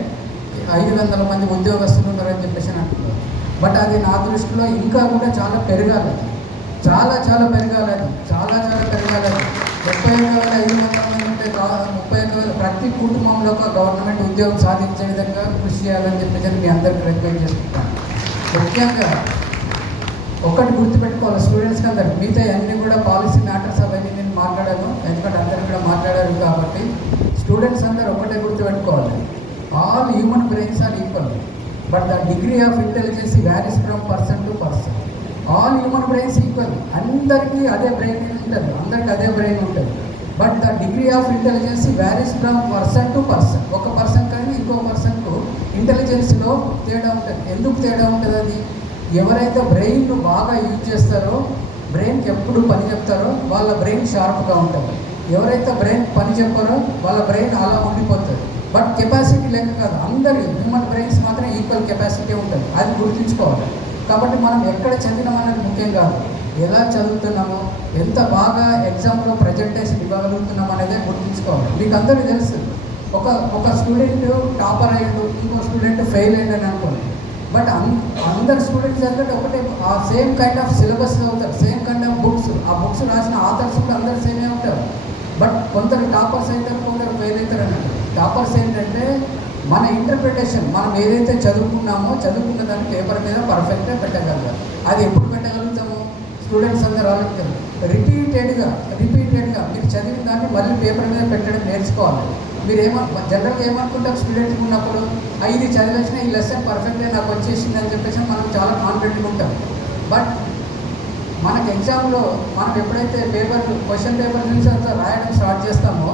500 మంది ఉద్యోగస్తులు ఉన్నారని చెప్పేసి అంటున్నారు. బట్ అది నా దృష్టిలో ఇంకా కూడా చాలా పెరగాలి, చాలా పెరగాలి. 31,500 మంది ఉంటే 31,000 ప్రతి కుటుంబంలో ఒక గవర్నమెంట్ ఉద్యోగం సాధించే విధంగా కృషి చేయాలని చెప్పేసి మీ అందరికీ రిక్వెస్ట్ చేసుకుంటాను. ముఖ్యంగా ఒకటి గుర్తుపెట్టుకోవాలి స్టూడెంట్స్కి అందరికి, మిగతా అన్నీ కూడా పాలసీ మ్యాటర్స్ అవన్నీ నేను మాట్లాడాను, ఎందుకంటే అందరూ కూడా మాట్లాడారు. కాబట్టి స్టూడెంట్స్ అందరూ ఒకటే గుర్తుపెట్టుకోవాలి, all human brains are equal, but the degree of intelligence varies from person to person. All human brains equal, అందరికీ అదే బ్రెయిన్ ఉంటుంది, but the degree of intelligence varies from person to person. ఒక person కానీ ఇంకో పర్సన్కు ఇంటెలిజెన్స్లో తేడా ఉంటుంది. ఎందుకు తేడా ఉంటుంది? అది ఎవరైతే బ్రెయిన్ బాగా యూజ్ చేస్తారో, బ్రెయిన్కి ఎప్పుడు పని చెప్తారో వాళ్ళ బ్రెయిన్ షార్ప్గా ఉంటుంది. ఎవరైతే బ్రెయిన్ పని చెప్పారో వాళ్ళ బ్రెయిన్ అలా ఉండిపోతుంది. బట్ కెపాసిటీ లేక కాదు, అందరి హ్యూమన్ బ్రెయిన్స్ మాత్రం ఈక్వల్ కెపాసిటీ ఉంటుంది, అది గుర్తుంచుకోవాలి. కాబట్టి మనం ఎక్కడ చదివినాం అనేది ముఖ్యం కాదు, ఎలా చదువుతున్నామో, ఎంత బాగా ఎగ్జామ్లో ప్రజెంటేషన్ ఇవ్వగలుగుతున్నాం అనేది గుర్తుంచుకోవాలి. మీకు అందరికీ తెలుసు, ఒక స్టూడెంట్ టాపర్ అయ్యాడు, ఇంకో స్టూడెంట్ ఫెయిల్ అయ్యాడని అనుకోండి, బట్ అందరు స్టూడెంట్స్ చదివితే ఒకటే ఆ సేమ్ కైండ్ ఆఫ్ సిలబస్ చదువుతారు, సేమ్ కైండ్ ఆఫ్ బుక్స్, ఆ బుక్స్ రాసిన ఆథర్స్ కూడా అందరు సేమే ఉంటారు. బట్ కొందరు టాపర్స్ అవుతారు, కొందరు ఫెయిల్ అవుతారు అన్నట్టు. టాపర్స్ ఏంటంటే మన ఇంటర్ప్రిటేషన్, మనం ఏదైతే చదువుకున్నామో చదువుకున్న దాన్ని పేపర్ మీద పర్ఫెక్ట్గా పెట్టగలగాలి. అది ఎప్పుడు పెట్టగలుగుతాము? స్టూడెంట్స్ అందరూ ఆలోచిస్తారు, రిపీటెడ్గా మీరు చదివిన దాన్ని మళ్ళీ పేపర్ మీద పెట్టడం నేర్చుకోవాలి. మీరు జనరల్గా ఏమనుకుంటారు స్టూడెంట్స్ ఉన్నప్పుడు, ఇది చదివేసిన ఈ లెసన్ పర్ఫెక్ట్గా నాకు వచ్చేసింది అని చెప్పేసి మనం చాలా కాన్ఫిడెంట్గా ఉంటాం. బట్ మనకు ఎగ్జామ్లో మనం ఎప్పుడైతే క్వశ్చన్ పేపర్ నుంచి అంతా రాయడం స్టార్ట్ చేస్తామో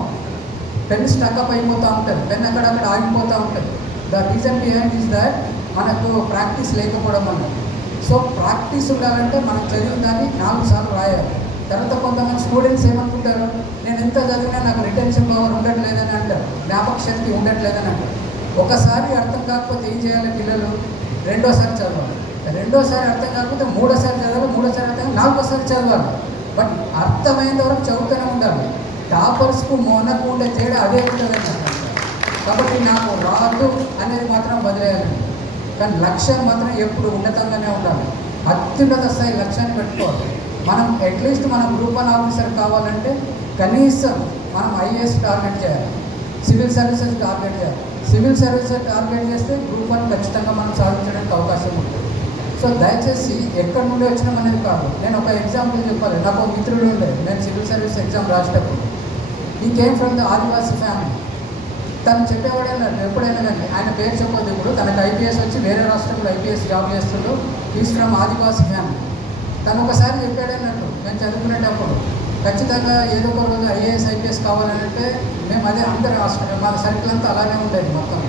పెన్ స్టక్అప్ అయిపోతూ ఉంటుంది, పెన్ అక్కడక్కడ ఆగిపోతూ ఉంటుంది. The reason behind is that మనకు ప్రాక్టీస్ లేకపోవడం అన్నది. సో ప్రాక్టీస్ ఉండాలంటే మనం చదివిన దాన్ని 4 సార్లు రాయాలి. తర్వాత కొంతమంది స్టూడెంట్స్ ఏమనుకుంటారు, నేను ఎంత చదివినా నాకు రిటెన్షన్ పవర్ ఉండట్లేదని అంటారు, జ్ఞాపక శక్తి ఉండట్లేదని అంటారు. ఒకసారి అర్థం కాకపోతే ఏం చేయాలి పిల్లలు? రెండోసారి చదవాలి. రెండోసారి అర్థం కాకపోతే మూడోసారి చదవాలి, మూడోసారి అర్థం 4వసారి చదవాలి. బట్ అర్థమైనంత వరకు చదువుతూనే ఉండాలి. టాపర్స్కు మొనకు ఉండే తేడా అదే ఉంటుందని అంటారు. కాబట్టి నాకు రాదు అనేది మాత్రం వదిలేయాలి, కానీ లక్ష్యం మాత్రం ఎప్పుడు ఉన్నతంగానే ఉండాలి. అత్యున్నత స్థాయి లక్ష్యాన్ని పెట్టుకోవాలి. మనం అట్లీస్ట్ మనం గ్రూప్ 1 ఆఫీసర్ కావాలంటే కనీసం మనం ఐఏఎస్ టార్గెట్ చేయాలి, సివిల్ సర్వీసెస్ టార్గెట్ చేయాలి. సివిల్ సర్వీసెస్ టార్గెట్ చేస్తే గ్రూప్ 1 ఖచ్చితంగా మనం సాధించడానికి అవకాశం ఉంటుంది. సో దయచేసి ఎక్కడి నుండి వచ్చినాం అనేది కాదు. నేను ఒక ఎగ్జాంపుల్ చెప్పాలి. నాకు ఒక మిత్రుడు ఉండేది, నేను సివిల్ సర్వీస్ ఎగ్జామ్ రాసేటప్పుడు. ఈ came from the Adivasi family. తను చెప్పేవాడైనా ఎప్పుడైనా కానీ ఆయన పేరు చెప్పొద్దు. ఇప్పుడు తనకు ఐపీఎస్ వచ్చి వేరే రాష్ట్రంలో ఐపీఎస్ జాబ్ చేస్తుండో, ఈజ్ ఫ్రమ్ ఆదివాసీ ఫ్యామిలీ. తను ఒకసారి చెప్పాడన్నట్టు, నేను చదువుకునేటప్పుడు ఖచ్చితంగా ఏదో ఒక రోజు ఐఏఎస్ ఐపీఎస్ కావాలంటే మేము అదే అందరు రాష్ట్రం మా సర్కిల్ అంతా అలాగే ఉండేది మొత్తం.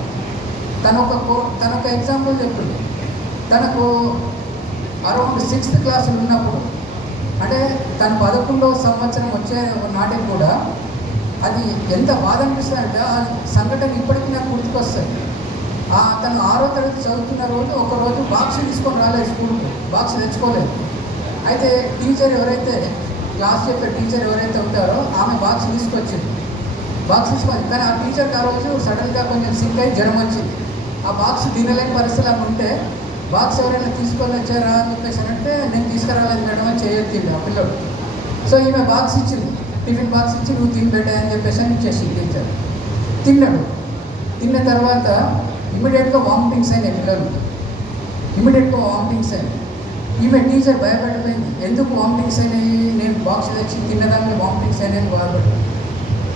తనొక ఎగ్జాంపుల్ చెప్తుంది. తనకు అరౌండ్ 6th క్లాసులు ఉన్నప్పుడు, అంటే తను 11వ సంవత్సరం వచ్చే నాటికి కూడా అది ఎంత బాధ అనిపిస్తుంది అంటే ఆ సంఘటన ఇప్పటికీ నాకు గుర్తుకొస్తాయి. తను 6వ తరగతి చదువుతున్న రోజు ఒకరోజు బాక్స్ తీసుకొని రాలేదు స్కూల్కి, బాక్స్ తెచ్చుకోలేదు. అయితే టీచర్ ఎవరైతే క్లాస్ చెప్పే టీచర్ ఎవరైతే ఉంటారో ఆమె బాక్స్ తీసుకొచ్చింది. కానీ ఆ టీచర్కి ఆ రోజు సడన్గా కొంచెం సిక్ అయి జ్వరం వచ్చింది. ఆ బాక్స్ తినలేని పరిస్థితులు ఆమె ఉంటే బాక్స్ ఎవరైనా తీసుకొని వచ్చారా అని చెప్పేసి అంటే నేను తీసుకురాలేదు మేడం అని చేయొద్దు ఆ పిల్లడు. సో ఈమె బాక్స్ ఇచ్చింది, టిఫిన్ బాక్స్ ఇచ్చి నువ్వు తినబెట్టే అని చెప్పేసి అని ఇచ్చేసి టీచర్ తిన్నాడు. తిన్న తర్వాత ఇమ్మీడియట్గా వామిటింగ్స్ అయినాయి పిల్లలు, ఇమ్మీడియట్గా వామిటింగ్స్ అయినాయి. ఈమె టీచర్ భయపడిపోయింది, ఎందుకు వామిటింగ్స్ అయినాయి, నేను బాక్స్ తెచ్చి తిన్నదాన్ని వామిటింగ్స్ అయినాయి బాధపడి.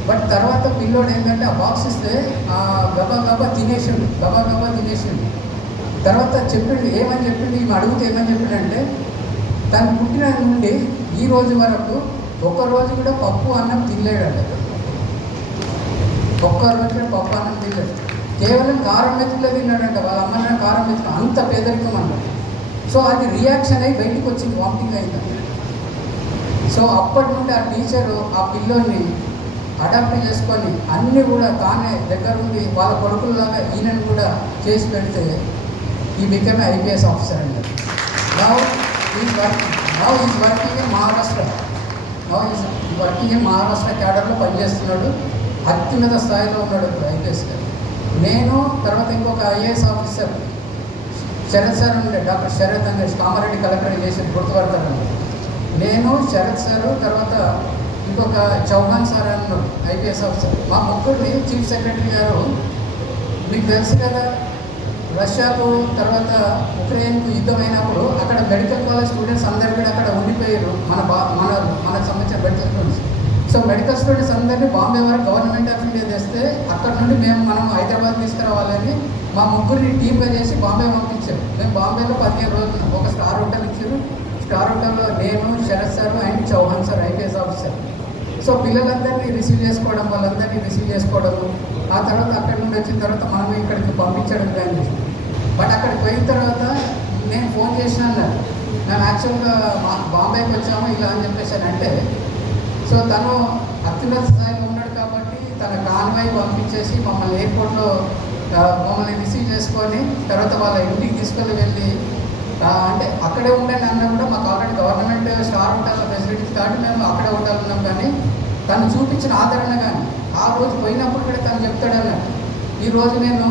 బట్ తర్వాత పిల్లోడు ఏంటంటే ఆ బాక్స్ ఇస్తే గబా తినేసిండు. తర్వాత చెప్పిండు, ఏమని చెప్పిండు, ఈమె అడిగితే ఏమని చెప్పిండంటే తను పుట్టిన నుండి ఈ రోజు వరకు ఒక్కరోజు కూడా పప్పు అన్నం తినలేడంట. ఒక్కరోజు కూడా పప్పు అన్నం తినలేడు, కేవలం కారం మెతుకులో తిన్నాడంట. వాళ్ళ అమ్మనే కారం మెతుకు, అంత పేదరికం అన్నమాట. సో అది రియాక్షన్ అయ్యి బయటకు వచ్చింది, వామిటింగ్ అయింది. సో అప్పటి నుండి ఆ టీచరు ఆ పిల్లోని అడాప్ట్ చేసుకొని అన్నీ కూడా తానే దగ్గరుండి వాళ్ళ కొడుకుల్లాగా ఈయనను కూడా చేసి పెడితే ఈ బికమ్ ఐపీఎస్ ఆఫీసర్ అండి. Now is working in Maharashtra. Maharashtra క్యాడర్లో పనిచేస్తున్నాడు, అత్యున్నత స్థాయిలో ఉన్నాడు ఇప్పుడు ఐపీఎస్ గారు. నేను తర్వాత ఇంకొక ఐఏఎస్ ఆఫీసర్ శరత్ సార్ ఉండే, డాక్టర్ శరత్ అనేసి కామారెడ్డి కలెక్టర్ చేసి గుర్తుపడతాను. నేను శరత్ సారు, తర్వాత ఇంకొక చౌహాన్ సార్ అన్నాడు ఐపీఎస్ ఆఫీసర్. మా ముగ్గురిని చీఫ్ సెక్రటరీ గారు, మీకు తెలుసు కదా రష్యాకు తర్వాత ఉక్రెయిన్కు యుద్ధం అయినప్పుడు అక్కడ మెడికల్ కాలేజ్ స్టూడెంట్స్ అందరు కూడా అక్కడ ఉండిపోయారు, మనకు సంబంధించిన medical students. So medical students అందరినీ బాంబే వరకు గవర్నమెంట్ ఆఫ్ ఇండియా తెస్తే అక్కడ నుండి మనం హైదరాబాద్ తీసుకురావాలని మా ముగ్గురిని టీమ్గా చేసి బాంబే పంపించారు. మేము బాంబేలో 15 రోజులు ఒక స్టార్ హోటల్ ఇచ్చారు. స్టార్ హోటల్లో నేను, Sharath sir and Chauhan sir IPS officer. So పిల్లలందరినీ రిసీవ్ చేసుకోవడం, వాళ్ళందరినీ రిసీవ్ చేసుకోవడము, ఆ తర్వాత అక్కడి నుండి వచ్చిన తర్వాత మనం ఇక్కడికి పంపించడం కానీ. బట్ అక్కడికి పోయిన తర్వాత నేను ఫోన్ చేసిన అన్నారు, మేము యాక్చువల్గా బాంబేకి వచ్చాము ఇలా అని చెప్పేసి అంటే. సో తను అత్యున్నత స్థాయిలో ఉన్నాడు కాబట్టి తన కాన్వాయ్ పంపించేసి మమ్మల్ని ఎయిర్పోర్ట్లో మమ్మల్ని రిసీవ్ చేసుకొని తర్వాత వాళ్ళ ఇంటికి తీసుకొని వెళ్ళి అంటే అక్కడే ఉండే అన్న కూడా మాకు already government star hotel facilities కాబట్టి మేము అక్కడే ఉండాలన్నాం. కానీ తను చూపించిన ఆదరణ కానీ ఆ రోజు పోయినప్పుడు కూడా తను చెప్తాడన్నట్టు, ఈరోజు నేను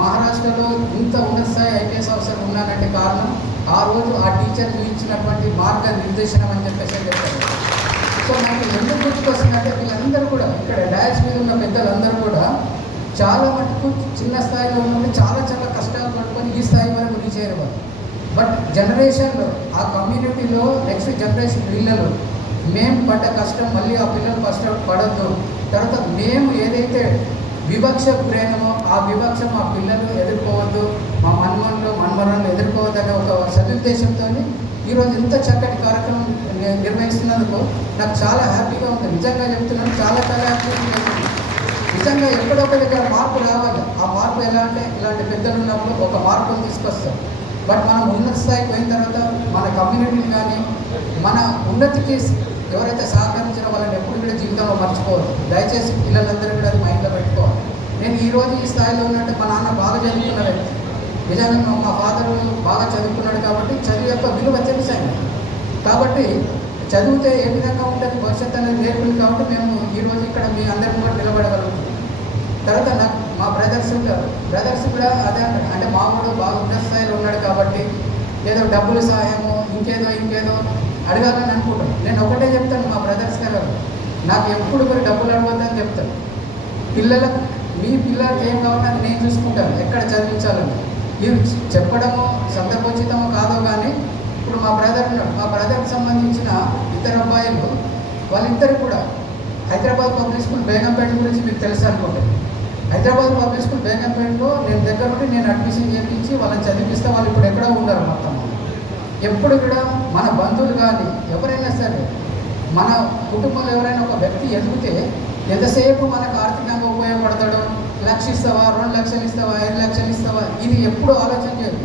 మహారాష్ట్రలో ఇంత ఉన్నత స్థాయి ఐపీఎస్ ఆఫీసర్ ఉన్నానంటే కారణం ఆ రోజు ఆ టీచర్ ఇచ్చినటువంటి మార్గ నిర్దేశనం అని చెప్పేసి చెప్తారు. సో నాకు ఎందుకు గుర్తుకొస్తుందంటే వీళ్ళందరూ కూడా ఇక్కడ డయాస్ మీద ఉన్న పెద్దలందరూ కూడా చాలా మటుకు చిన్న స్థాయిలో ఉన్నప్పుడు చాలా చాలా కష్టాలు పడుకొని ఈ స్థాయి వరకు రీచ్ అయ్యారు వాళ్ళు. బట్ జనరేషన్లో ఆ కమ్యూనిటీలో నెక్స్ట్ జనరేషన్ పిల్లలు మేము పడ్డ కష్టం మళ్ళీ ఆ పిల్లలు కష్టపడద్దు, తర్వాత మేము ఏదైతే వివక్షకు గురైనమో ఆ వివక్ష మా పిల్లలు ఎదుర్కోవద్దు, మా మన్మరాలు ఎదుర్కోవద్దు అనే ఒక సదుద్దేశంతో ఈరోజు ఇంత చక్కటి కార్యక్రమం నిర్వహిస్తున్నందుకు నాకు చాలా హ్యాపీగా ఉంటుంది. నిజంగా చెప్తున్నాను, చాలా చాలా హ్యాపీగా ఉంటుంది. నిజంగా ఎక్కడొక దగ్గర మార్పు రావాలి. ఆ మార్పు ఎలా అంటే ఇలాంటి పెద్దలు ఉన్నప్పుడు ఒక మార్పును తీసుకొస్తారు. బట్ మనం ఉన్నత స్థాయికి పోయిన తర్వాత మన కమ్యూనిటీని కానీ మన ఉన్నతికి ఎవరైతే సహకరించారో వాళ్ళని ఎప్పుడు కూడా జీవితంలో మర్చిపోవాలి. దయచేసి పిల్లలందరూ కూడా అది మైండ్లో పెట్టుకోవాలి. నేను ఈరోజు ఈ స్థాయిలో ఉన్నట్టు మా నాన్న బాగా చదువుకున్నాడు. నిజంగా మా ఫాదరు బాగా చదువుకున్నాడు కాబట్టి చదువు యొక్క విలువ తెలిసాను. కాబట్టి చదివితే ఏ విధంగా ఉంటుంది భవిష్యత్తు అనేది నేర్పింది కాబట్టి మేము ఈరోజు ఇక్కడ మీ అందరిని కూడా నిలబడగలుగుతాం. తర్వాత నాకు మా బ్రదర్స్ కూడా అదే అంటే మామూలు బాగా ఉన్నత స్థాయిలో ఉన్నాడు కాబట్టి ఏదో డబ్బులు సహాయము ఇంకేదో అడగాలని అనుకుంటాను. నేను ఒకటే చెప్తాను మా బ్రదర్స్ గారు, నాకు ఎప్పుడు మరి డబ్బులు అడగద్దని చెప్తాను. మీ పిల్లలకి ఏం కావాలని నేను చూసుకుంటాను, ఎక్కడ చదివించాలని. ఇవి చెప్పడము సందర్భోచితమో కాదో కానీ ఇప్పుడు మా బ్రదర్ ఉన్నాడు, మా బ్రదర్కి సంబంధించిన ఇద్దరు అబ్బాయిలు వాళ్ళిద్దరు కూడా హైదరాబాద్ పబ్లిక్ స్కూల్ బేగంపేట గురించి మీకు తెలుసు అనుకోండి. హైదరాబాద్ పబ్లిక్ స్కూల్ బేగంపేటలో నేను దగ్గర ఉండి నేను అడ్మిషన్ చేయించి వాళ్ళని చదివిస్తే వాళ్ళు ఇప్పుడు ఎక్కడో ఉన్నారు మొత్తం. ఎప్పుడు కూడా మన బంధువులు కానీ ఎవరైనా సరే మన కుటుంబంలో ఎవరైనా ఒక వ్యక్తి ఎదిగితే ఎంతసేపు మనకు ఆర్థికంగా ఉపయోగపడతాడో, 1,00,000 ఇస్తావా, 2 లక్షలు ఇస్తావా, 5 లక్షలు ఇస్తావా, ఇది ఎప్పుడు ఆలోచన చేయదు.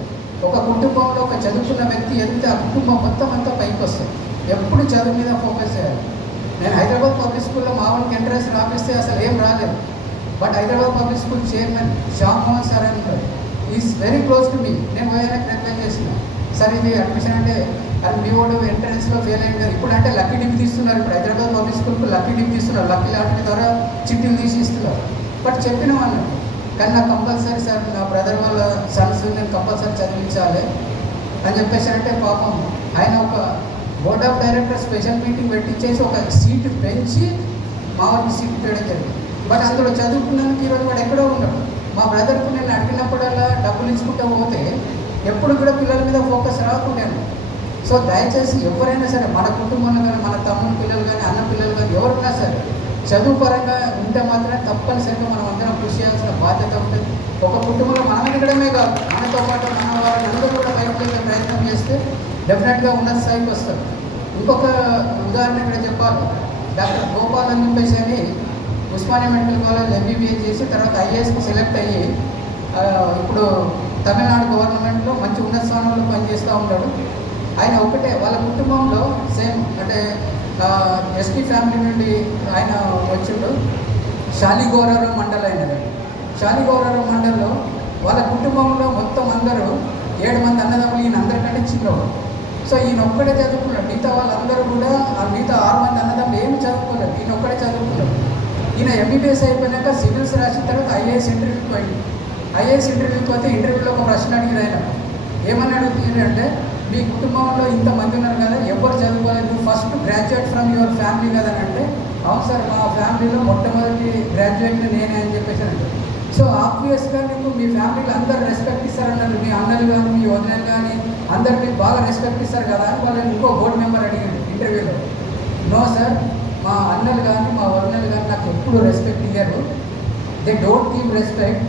ఒక కుటుంబంలో ఒక చదువుకున్న వ్యక్తి ఎదిగితే ఆ కుటుంబం మొత్తం అంతా పైకి వస్తుంది. ఎప్పుడు చదువు మీద ఫోకస్ చేయాలి. నేను హైదరాబాద్ పబ్లిక్ స్కూల్లో మా వాళ్ళకి ఎంట్రన్స్ రాపిస్తే అసలు ఏం రాలేదు. But Hyderabad public school chairman Shyam Mohan sir అని ఉంటారు, is very close to me. నేను పోయానికి రిక్వెస్ట్ చేసిన, సార్ ఇది అడ్మిషన్ అంటే అది మీ వాడు ఎంట్రన్స్లో ఫెయిల్ అయింది కదా, ఇప్పుడు అంటే లక్కీ డిప్ తీస్తున్నారు. ఇప్పుడు హైదరాబాద్ పబ్లిక్ స్కూల్కి లక్కీ డిప్ తీస్తున్నారు, లక్కీ లాటరీ ద్వారా చిట్టీలు తీసి ఇస్తున్నారు. బట్ చెప్పిన వాళ్ళు కానీ నాకు కంపల్సరీ సార్ నా బ్రదర్ వాళ్ళ సన్స్ నేను కంపల్సరీ చదివించాలి అని చెప్పేసి అంటే పాపం ఆయన ఒక board of director special meeting పెట్టించేసి ఒక సీటు పెంచి మా వాళ్ళకి సీట్ పెట్టడం జరిగింది. బట్ అందులో చదువుకున్నందుకు ఈరోజు వాడు ఎక్కడో ఉన్నాడు. మా బ్రదర్కు నేను అడిగినప్పుడల్లా డబ్బులు ఇచ్చుకుంటూ పోతే ఎప్పుడు కూడా పిల్లల మీద ఫోకస్ రాకుండాను. సో దయచేసి ఎవరైనా సరే మన కుటుంబంలో కానీ మన తమ్ముని పిల్లలు కానీ అన్న పిల్లలు కానీ ఎవరైనా సరే చదువు పరంగా ఉంటే మాత్రమే తప్పనిసరిగా మనం అందరం కృషి చేయాల్సిన బాధ్యత ఉంటుంది. ఒక కుటుంబంలో మనం ఎదగడమే కాదు, మనతో పాటు మన వారిని అందరూ కూడా బయటకు వెళ్ళే ప్రయత్నం చేస్తే డెఫినెట్గా ఉన్నత స్థాయికి వస్తారు. ఇంకొక ఉదాహరణ ఇక్కడ చెప్పాలి, డాక్టర్ గోపాల్ అని చెప్పేసి అని ఉస్మానియా మెడికల్ కాలేజ్ ఎంబీబీఎస్ చేసి తర్వాత ఐఏఎస్కి సెలెక్ట్ అయ్యి ఇప్పుడు తమిళనాడు గవర్నమెంట్లో మంచి ఉన్నత స్థానంలో పనిచేస్తూ ఉంటాడు. ఆయన ఒకటే వాళ్ళ కుటుంబంలో సేమ్ అంటే ఎస్టీ ఫ్యామిలీ నుండి ఆయన వచ్చిండు. శాలిగోరారం మండల్ అయినది. శాలిగోరారం మండల్లో వాళ్ళ కుటుంబంలో మొత్తం అందరూ 7 మంది అన్నదమ్ములు, ఈయన అందరికంటే చిన్నవాడు. సో ఈయన ఒక్కడే చదువుకున్నాడు. మిగతా వాళ్ళందరూ కూడా ఆ మిగతా 6 మంది అన్నదమ్ములు ఏమి చదువుకోలేదు, ఈయన ఒక్కడే చదువుకున్నాడు. ఈయన ఎంబీబీఎస్ అయిపోయినాక సివిల్స్ రాసిన తర్వాత ఐఏఎస్ ఇంటర్వ్యూకి పోయింది. ఐఏఎస్ ఇంటర్వ్యూకి పోతే ఇంటర్వ్యూలో ఒక ప్రశ్న అడిగిన ఆయన ఏమని అడుగుతుంది అంటే, మీ కుటుంబంలో ఇంతమంది ఉన్నారు కదా, ఎవరు చదువుకోలేదు, first graduate from your family కదా అని అంటే, అవును సార్ మా ఫ్యామిలీలో మొట్టమొదటి గ్రాడ్యుయేట్ నేనే అని చెప్పేసి అంటే. సో ఆబ్వియస్గా మీకు మీ ఫ్యామిలీలో అందరు రెస్పెక్ట్ ఇస్తారన్నారు, మీ అన్నలు కానీ మీ వదినలు కానీ అందరు మీకు బాగా రెస్పెక్ట్ ఇస్తారు కదా అని వాళ్ళని ఇంకో బోర్డు మెంబర్ అడిగాడు ఇంటర్వ్యూలో. నో సార్, మా అన్నలు కానీ మా వదినలు కానీ నాకు ఎప్పుడు రెస్పెక్ట్ ఇయ్యారు, they don't give respect,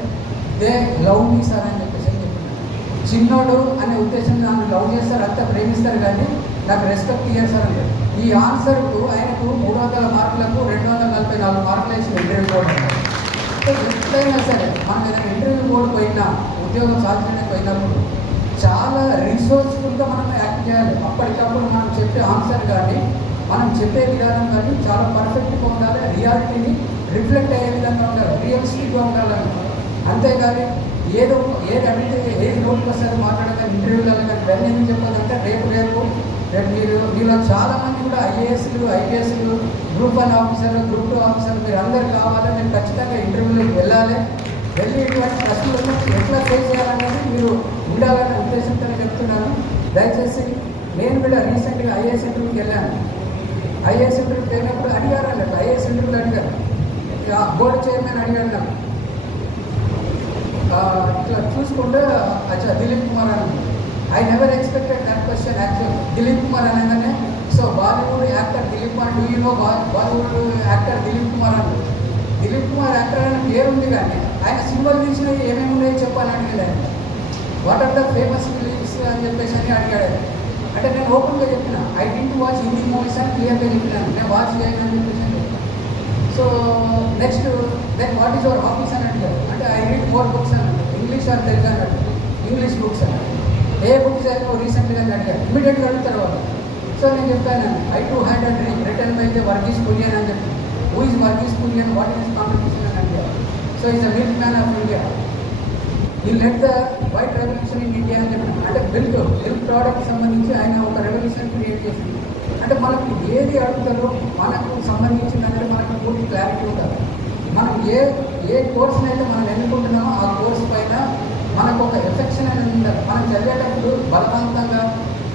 they love me sir అని చెప్పేసి అని చెప్పినాను. చిన్నోడు అనే ఉద్దేశం నన్ను లవ్ చేస్తారు, అంతా ప్రేమిస్తారు కానీ నాకు రెస్పెక్ట్ ఇయ్యారు సార్ అంటే. ఈ ఆన్సర్కు ఆయనకు 300 మార్కులకు 244 మార్కులు వేసి ఇంటర్వ్యూ బోర్డు అన్నారు. సో ఎప్పుడైనా సరే మనం ఏదైనా ఇంటర్వ్యూ బోర్డు పోయినా ఉద్యోగం సాధించడానికి పోయినప్పుడు చాలా రిసోర్స్ఫుల్గా మనం యాక్ట్ చేయాలి. అప్పటికప్పుడు మనం చెప్పే ఆన్సర్ కానీ మనం చెప్పే విధానం కానీ చాలా పర్ఫెక్ట్గా ఉండాలి, రియాలిటీని రిఫ్లెక్ట్ అయ్యే విధంగా ఉండాలి, రియలిస్టిక్గా ఉండాలని. అంతేగాని ఏది అడిగితే ఏది నోటికి వస్తుంది మాట్లాడగా ఇంటర్వ్యూలలో కానీ ఇవన్నీ ఎందుకు చెప్పాలంటే రేపు మీలో చాలామంది కూడా ఐఏఎస్లు ఐపీఎస్లు గ్రూప్ 1 ఆఫీసర్లు గ్రూప్ 2 ఆఫీసర్లు మీరు అందరు కావాలి. మీరు ఖచ్చితంగా ఇంటర్వ్యూలోకి వెళ్ళాలి, వెళ్ళి ఇటువంటి ప్రశ్నలు ఎట్లా ఫేస్ చేయాలనేది మీరు ఉండాలనే ఉద్దేశంతో చెప్తున్నాను. దయచేసి నేను కూడా రీసెంట్గా ఐఏఎస్ ఇంటర్వ్యూకి వెళ్ళాను. ఐఏఎస్ ఇంటర్వ్యూకి వెళ్ళినప్పుడు అడిగారు అన్నట్టు, ఐఏఎస్ ఇంటర్వ్యూలు అడిగారు, బోర్డు చైర్మన్ అడిగాడు నాకు ఇట్లా చూసుకుంటే అచ్చా దిలీప్ కుమార్ అని. I never expected that question actual. Dilip Kumar అనగానే so Bollywood actor Dilip Kumar, do you know Bollywood actor Dilip Kumar అని. దిలీప్ కుమార్ యాక్టర్ అనే పేరు ఉంది కానీ ఆయన సినిమాలు తీసినవి ఏమేమి ఉన్నాయో చెప్పాలని అడిగాడు ఆయన. What are the famous films అని చెప్పేసి అని అడిగాడు. అంటే నేను ఓపెన్గా చెప్పిన I didn't watch Hindi movies అని క్లియర్గా చెప్పినాను, నేను వాచ్ చేయను అని చెప్పేసి. So next then what is your hobbies అని అడిగారు. అంటే ఐ రీడ్ మోర్ బుక్స్ అని అన్నాడు, ఇంగ్లీష్ ఆర్ తెలుగు అన్నట్టు. ఇంగ్లీష్ బుక్స్ అన్నాడు. ఏ బుక్స్ అయినా రీసెంట్గా అడిగారు, ఇమీడియట్గా అడుగుతారు వాళ్ళు. సో నేను చెప్పాను, I too had and dream written by the Verghese Kurien అని చెప్పి. Who is Verghese Kurien, what is competition అని అడిగారు. So is a milkman of India, he let the white revolution in India అని చెప్పి. అంటే మిల్క్ ప్రోడక్ట్ సంబంధించి ఆయన ఒక రెవల్యూషన్ క్రియేట్ చేసింది. అంటే మనకు ఏది అడుగుతారో మనకు సంబంధించిందంటే మనకు పూర్తి క్లారిటీ ఉంటుంది. మనం ఏ కోర్స్ని అయితే మనం ఎన్నుకుంటున్నామో ఆ కోర్స్ పైన మనకు ఒక ఎఫెక్షన్ అనేది ఉండాలి. మనం చదివేటప్పుడు బలవంతంగా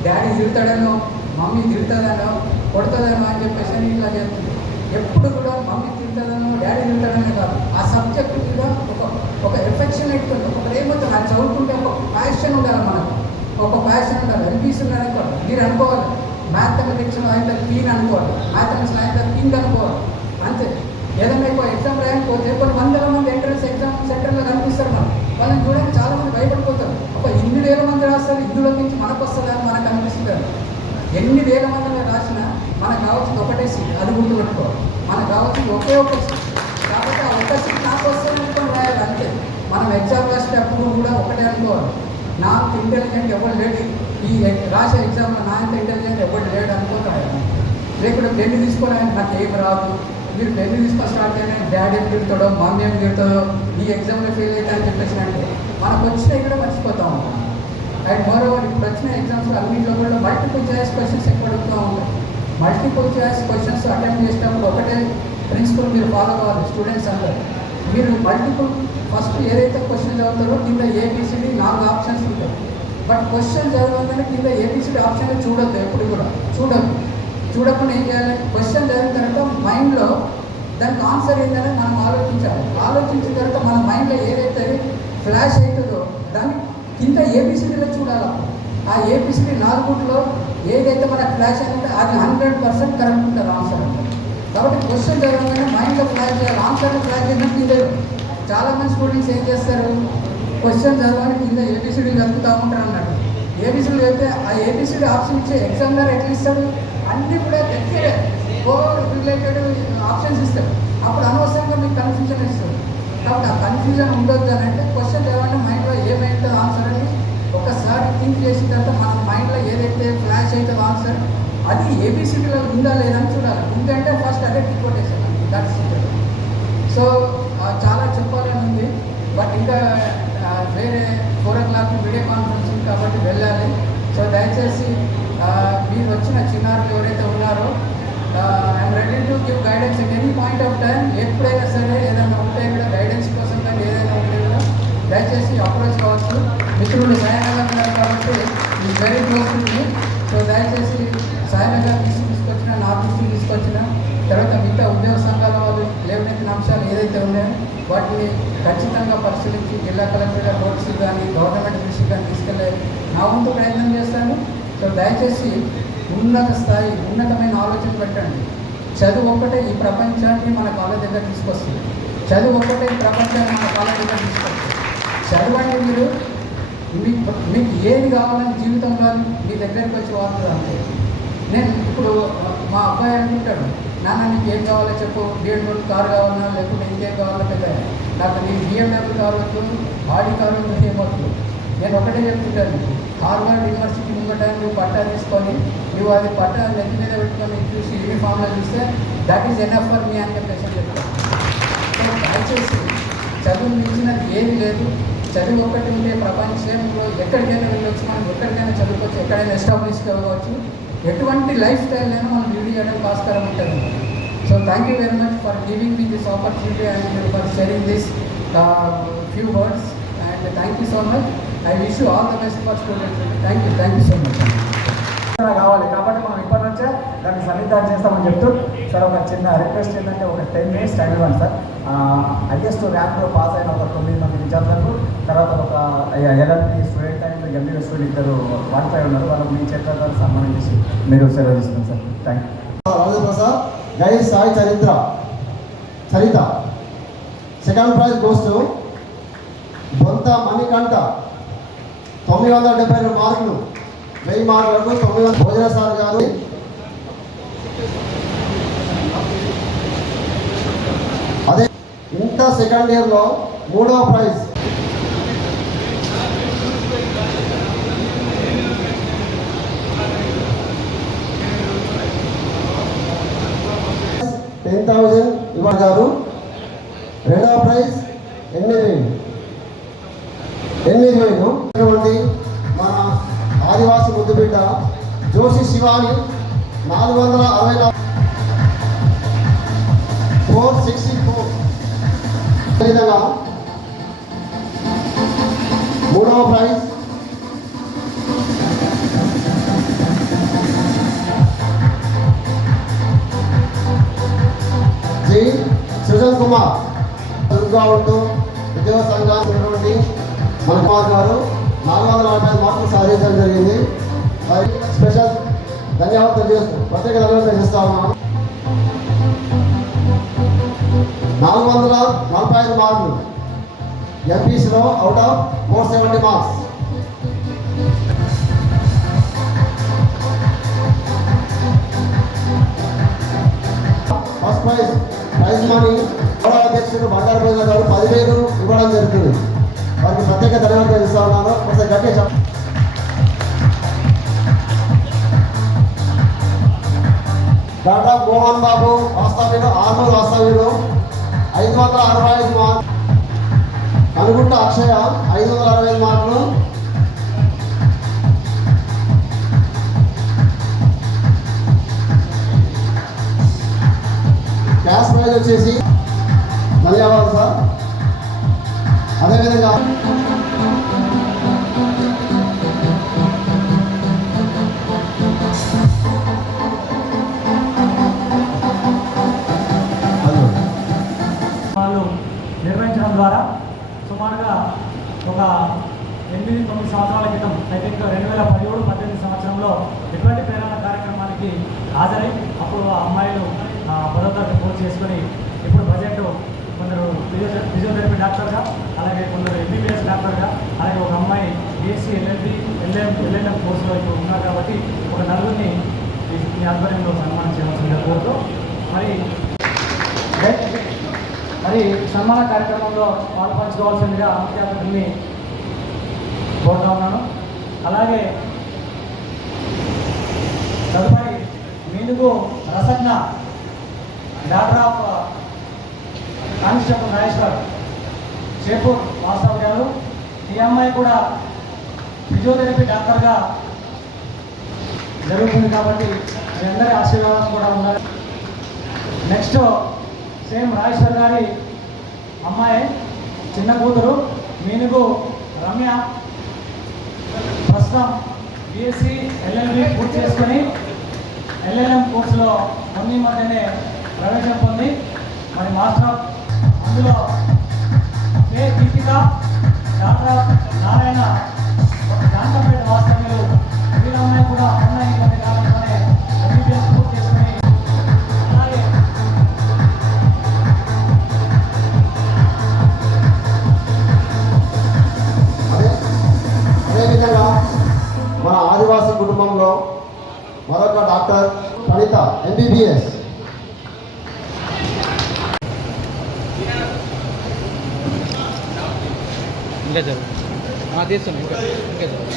డాడీ తిడతాడనో మమ్మీ తిడతాదనో కొడతాదనో అని చెప్పేసి అని ఇట్లా చేస్తుంది. ఎప్పుడు కూడా మమ్మీ తిడతాదనో డాడీ తిడతాడనే కాదు, ఆ సబ్జెక్ట్ మీద ఒక ఎఫెక్షన్ పెట్టుకుంటాం. ఒకరు ఏమవుతుంది అది చదువుకుంటే ఒక ప్యాషన్ ఉండాలి, మనకు ఒక ప్యాషన్ ఉండాలి. ఎంపీసీ ఉన్నది అనుకోవాలి, మీరు అనుకోవాలి మ్యాథమెటిక్స్ అయితే క్లీన్ అనుకోవాలి, మ్యాథమెటిక్స్ అయితే కింగ్ అనుకోవాలి, అంతే. ఏదైనా ఎక్కువ ఎగ్జామ్ రాయకపోతే కొన్ని వందల మంది ఎంట్రన్స్ ఎగ్జామ్ సెంటర్లో కనిపిస్తారు, మనం వాళ్ళని చూడడానికి చాలా మంది భయపడిపోతారు. ఒక 8,000 మంది రాస్తారు, ఇందులో నుంచి మనకు వస్తుంది అని మనకు అనిపిస్తుంది. 8,000 మందిలో రాసినా మనకు కావాల్సింది ఒకటే సీట్, అది గుర్తుపెట్టుకోవాలి. మనకు కావాల్సింది ఒకే ఒక సీట్. కాబట్టి ఆ ఒక్క సీట్ నాకు వస్తుంది అనుకోని రాయాలి, అంతే. మనం ఎగ్జామ్ రాసేటప్పుడు కూడా ఒకటే అనుకోవాలి, నాకు ఇంటెలిజెంట్ ఎవరు లేడు, ఈ రాసే ఎగ్జామ్లో నా అంత ఇంటెలిజెంట్ ఎవరు లేడు అనుకోని రాయాలి. లేకుంటే పెళ్లి తీసుకోవాలని నాకు ఏం రాదు, మీరు పెళ్లి తీసుకొని స్టార్ట్ అయినా డాడీ ఏం తిడతాడో మమ్మీ ఏం తిడతాడో ఈ ఎగ్జామ్లో ఫెయిల్ అవుతా అని చెప్పేసి అంటే మనకు వచ్చినవి కూడా మర్చిపోతూ ఉంటాం. అండ్ మోరోవర్ ఇప్పుడు వచ్చిన ఎగ్జామ్స్ అన్నింటిలో కూడా మల్టిపుల్ చాయిస్ క్వశ్చన్స్ ఎక్కువ అడుగుతూ ఉంటాయి. మల్టిపుల్ చాయిస్ క్వశ్చన్స్ అటెంప్ట్ చేసేటప్పుడు ఒకటే ప్రిన్సిపల్ మీరు ఫాలో అవ్వాలి స్టూడెంట్స్ అందరూ. మీరు మల్టిపుల్ ఫస్ట్ ఏదైతే క్వశ్చన్ చదువుతారో కింద ఏబిసిడి 4 ఆప్షన్స్ ఉంటాయి. బట్ క్వశ్చన్ చదవగానే కింద ఏబిసిడి ఆప్షన్ చూడొద్దు, ఎప్పుడు కూడా చూడకుండా ఏం చేయాలి, క్వశ్చన్ చదివిన తర్వాత మైండ్లో దానికి ఆన్సర్ ఏంటనే మనం ఆలోచించాలి. ఆలోచించిన తర్వాత మన మైండ్లో ఏదైతే ఫ్లాష్ అవుతుందో దాన్ని కింద ఏబిసిడీలో చూడాలి. ఆ ఏబిసిడి 4 ఏదైతే మనకు ఫ్లాష్ అయితే అది 100% కరెక్ట్ ఉంటుంది ఆన్సర్ అంటే. కాబట్టి క్వశ్చన్ చదవగానే మైండ్లో ఫ్లాష్ చేయాలి, ఆన్సర్లో ఫ్లాష్ చేయడానికి ఇదే. చాలామంది స్టూడెంట్స్ ఏం చేస్తారు, క్వశ్చన్ చదవడానికి కింద ఏబిసిడీ చదువుతూ ఉంటారు అన్నట్టు. ఏబిసిడీ అయితే ఆ ఏబిసిడీ ఆప్షన్ ఇచ్చే ఎగ్జామినర్ ఎట్లా ఇస్తాడు, అన్నీ కూడా దగ్గరే రిలేటెడ్ ఆప్షన్స్ ఇస్తారు. అప్పుడు అనవసరంగా మీకు కన్ఫ్యూజన్ ఇస్తుంది. కాబట్టి ఆ కన్ఫ్యూజన్ ఉండొద్దు అని అంటే క్వశ్చన్ చదవండి, మైండ్లో ఏమైతుందో ఆన్సర్ అని ఒకసారి థింక్ చేసిన తర్వాత మన మైండ్లో ఏదైతే ఫ్లాష్ అవుతుందో ఆన్సర్ అది ఏబిసిడీలో ఉందా లేదని చూడాలి. ఎందుకంటే ఫస్ట్ అదే టిక్కొటేషన్ దట్స్ ఇట్. సో చాలా చెప్పాలని ఉంది, బట్ ఇంకా వేరే 4 o'clock వీడియో కాన్ఫరెన్స్ ఉంది కాబట్టి వెళ్ళాలి. సో దయచేసి మీరు వచ్చిన చిన్నారులు ఎవరైతే ఉన్నారో I'm ready to give guidance in any point of time. ఎప్పుడైనా సరే ఏదైనా ఉంటే కూడా గైడెన్స్ కోసం కానీ ఏదైనా ఉంటే కూడా దయచేసి అప్రోచ్ కావచ్చు. మిత్రులు సాయినగర్ ఉన్నారు కాబట్టి ఈ very close to me. So దయచేసి సాయినగర్ తీసుకొచ్చిన నా దృష్టికి తీసుకొచ్చిన తర్వాత మిగతా ఉద్యోగ సంఘాల వాళ్ళు లేవనెత్తిన అంశాలు ఏదైతే ఉన్నాయో వాటిని ఖచ్చితంగా పరిశీలించి జిల్లా కలెక్టర్ గారి నోటీసులు కానీ గవర్నమెంట్ దృష్టికి కానీ తీసుకెళ్ళే నా వంతు ప్రయత్నం చేస్తాను. సో దయచేసి ఉన్నత స్థాయి ఉన్నతమైన ఆలోచన పెట్టండి. చదువు ఒక్కటే ఈ ప్రపంచాన్ని మన కాళ్ళ దగ్గర తీసుకొస్తుంది. చదువు ఒక్కటే ఈ ప్రపంచాన్ని మన కాళ్ళ దగ్గర తీసుకొస్తుంది. చదవండి, మీరు మీకు ఏది కావాలని జీవితంలో మీ దగ్గరికి వచ్చి వాడుతుంది అంతే. నేను ఇప్పుడు మా అబ్బాయి అనుకుంటాడు, నాన్న నీకు ఏం కావాలో చెప్పు, BMW కారు కావాలన్నా లేకపోతే ఇంకేం కావాలో పెద్ద నాకు నీ BMW కారు వద్దు, ఆడి కారు వద్దు, ఏమవుతుంది. నేను ఒకటే చెప్తుంటాను, హార్వర్డ్ యూనివర్సిటీ ముంగట నువ్వు పట్టా తీసుకొని నువ్వు అది పట్టా నెత్తి మీద పెట్టుకొని చూసి యూనిఫామ్లో చూస్తే that is enough for me అని చెప్పేసి చెప్తాను. సో దయచేసి చదువు మించినది ఏది లేదు. చదువు ఒకటి ఉంటే ప్రపంచంలో ఎక్కడికైనా వెళ్ళొచ్చు, మనం ఎక్కడికైనా చదువుకోవచ్చు, ఎక్కడైనా ఎస్టాబ్లిష్ అవ్వచ్చు, ఎటువంటి లైఫ్ స్టైల్ అయినా మనం లీడ్ చేయడానికి ఆస్కారం ఉంటుంది. So thank you very much for giving me this opportunity and for sharing this few words and thank you so much. I wish you all the best for students. Thank you so much. కావాలి కాబట్టి మనం ఇప్పటి నుంచే దాన్ని సన్నిధానం చేస్తామని చెప్తూ sir ఒక చిన్న రిక్వెస్ట్ ఏంటంటే ఒక 10 minutes టైం ఇవ్వండి సార్. హైయెస్ట్ ర్యాంక్లో పాస్ అయిన ఒక 9 మంది విద్యార్థులకు, తర్వాత ఒక LLB student and MBA student ఇద్దరు క్వాలిఫై ఉన్నారు, వాళ్ళకి మీ చేతుల ద్వారా సన్మానం చేసి మీరు సెలవు తీసుకున్నాం sir. Thank you. Rajaprasad guide Sai Charitha. Second prize goes to Bontha Manikanta. 972 మార్కులు, 1000 మార్కులకు 900. భోజన సార్ గారు అదే ఇంటర్ సెకండ్ ఇయర్లో 3వ ప్రైజ్. $10,000 ఇవ్వాలి గారు. 2వ ప్రైజ్ 8,000 మన ఆదివాసి ముద్దుబిడ్డ జోషి శివాని 464 464. అదేవిధంగా 3వ ప్రైజ్ జై సృజన్ కుమార్ దుర్గా ఉంటూ ఉద్యోగ సంఘానికి ఉన్నటువంటి మన కుమార్ గారు 445 మార్కులు సాధించడం జరిగింది. మరి స్పెషల్ ధన్యవాదాలు చేస్తూ ప్రత్యేక ధన్యవాదాలు చేస్తా ఉన్నాను. 445 మార్కులు ఎంపీసీలో out of 470 marks. First prize money గౌరవ అధ్యక్షుడు బండారు భోజన గారు 10,000 ఇవ్వడం జరుగుతుంది. వారికి ప్రత్యేక ధన్యవాదాలు ఇస్తా ఉన్నాను. ఒకసారి గట్టిగా డాక్టర్ మోహన్ బాబు వాస్తవ్యులు ఆర్మూర్ వాస్తవ్యులు 565 మార్కులు. అనుకుంట అక్షయ 565 మార్కులు. క్యాష్ ప్రైజ్ వచ్చేసి ధన్యవాదాలు సార్. అదేవిధంగా వాళ్ళు నిర్వహించడం ద్వారా సుమారుగా ఒక 8-9 సంవత్సరాల క్రితం ఐ థింక్ 2017-18 సంవత్సరంలో ఎటువంటి ప్రేరణ కార్యక్రమానికి హాజరై అప్పుడు ఆ అమ్మాయిలు 10వ తరగతి పూర్తి చేసుకొని ఇప్పుడు ప్రజెంట్ కొందరు ఫిజియోథెరపీ డాక్టర్గా, అలాగే కొందరు ఎంబీబీఎస్ డాక్టర్గా, అలాగే ఒక అమ్మాయి బీఎస్సీ ఎల్ఎల్ఎం కోర్సులో ఇప్పుడు ఉన్నారు. కాబట్టి ఒక నలుగురిని మీ ఆధ్వర్యంలో సన్మానం చేయవలసిందిగా కోరుతూ మరి సన్మాన కార్యక్రమంలో పాల్పంచుకోవాల్సిందిగా ముఖ్య అతిథుల్ని కోరుతా ఉన్నాను. అలాగే తదుపరి Meenugu Rasagna doctor of constable Nageshwar Chepur Vastav గారు. ఈ అమ్మాయి కూడా ఫిజియోథెరపీ డాక్టర్గా జరుగుతుంది. కాబట్టి మీ అందరి ఆశీర్వాదం కూడా ఉండాలి. నెక్స్ట్ సేమ్ రాజేశ్వర్ గారి అమ్మాయి చిన్న కూతురు మీనుగు రమ్య ప్రస్తుతం బీఎస్సీ ఎల్ఎల్బి పూర్తి చేసుకొని ఎల్ఎల్ఎం కోర్సులో మొన్న మధ్యనే ప్రవేశం పొంది మరి మాస్టర్ అందులో కే దీపిక డాక్టర్ నారాయణ జాంతపేట వాస్తవ్యులు వీరమ్మాయి కూడా అమ్మాయి మధ్య కాలంలోనే ఎంబీబీఎస్ పూర్తి చేసుకొని అలాగే అదేవిధంగా మన ఆదివాసీ కుటుంబంలో మరొక డాక్టర్ ప్రణీత ఎంబీబీఎస్. ఇంకా చదువు తీస్తాను ఇంకా చదువు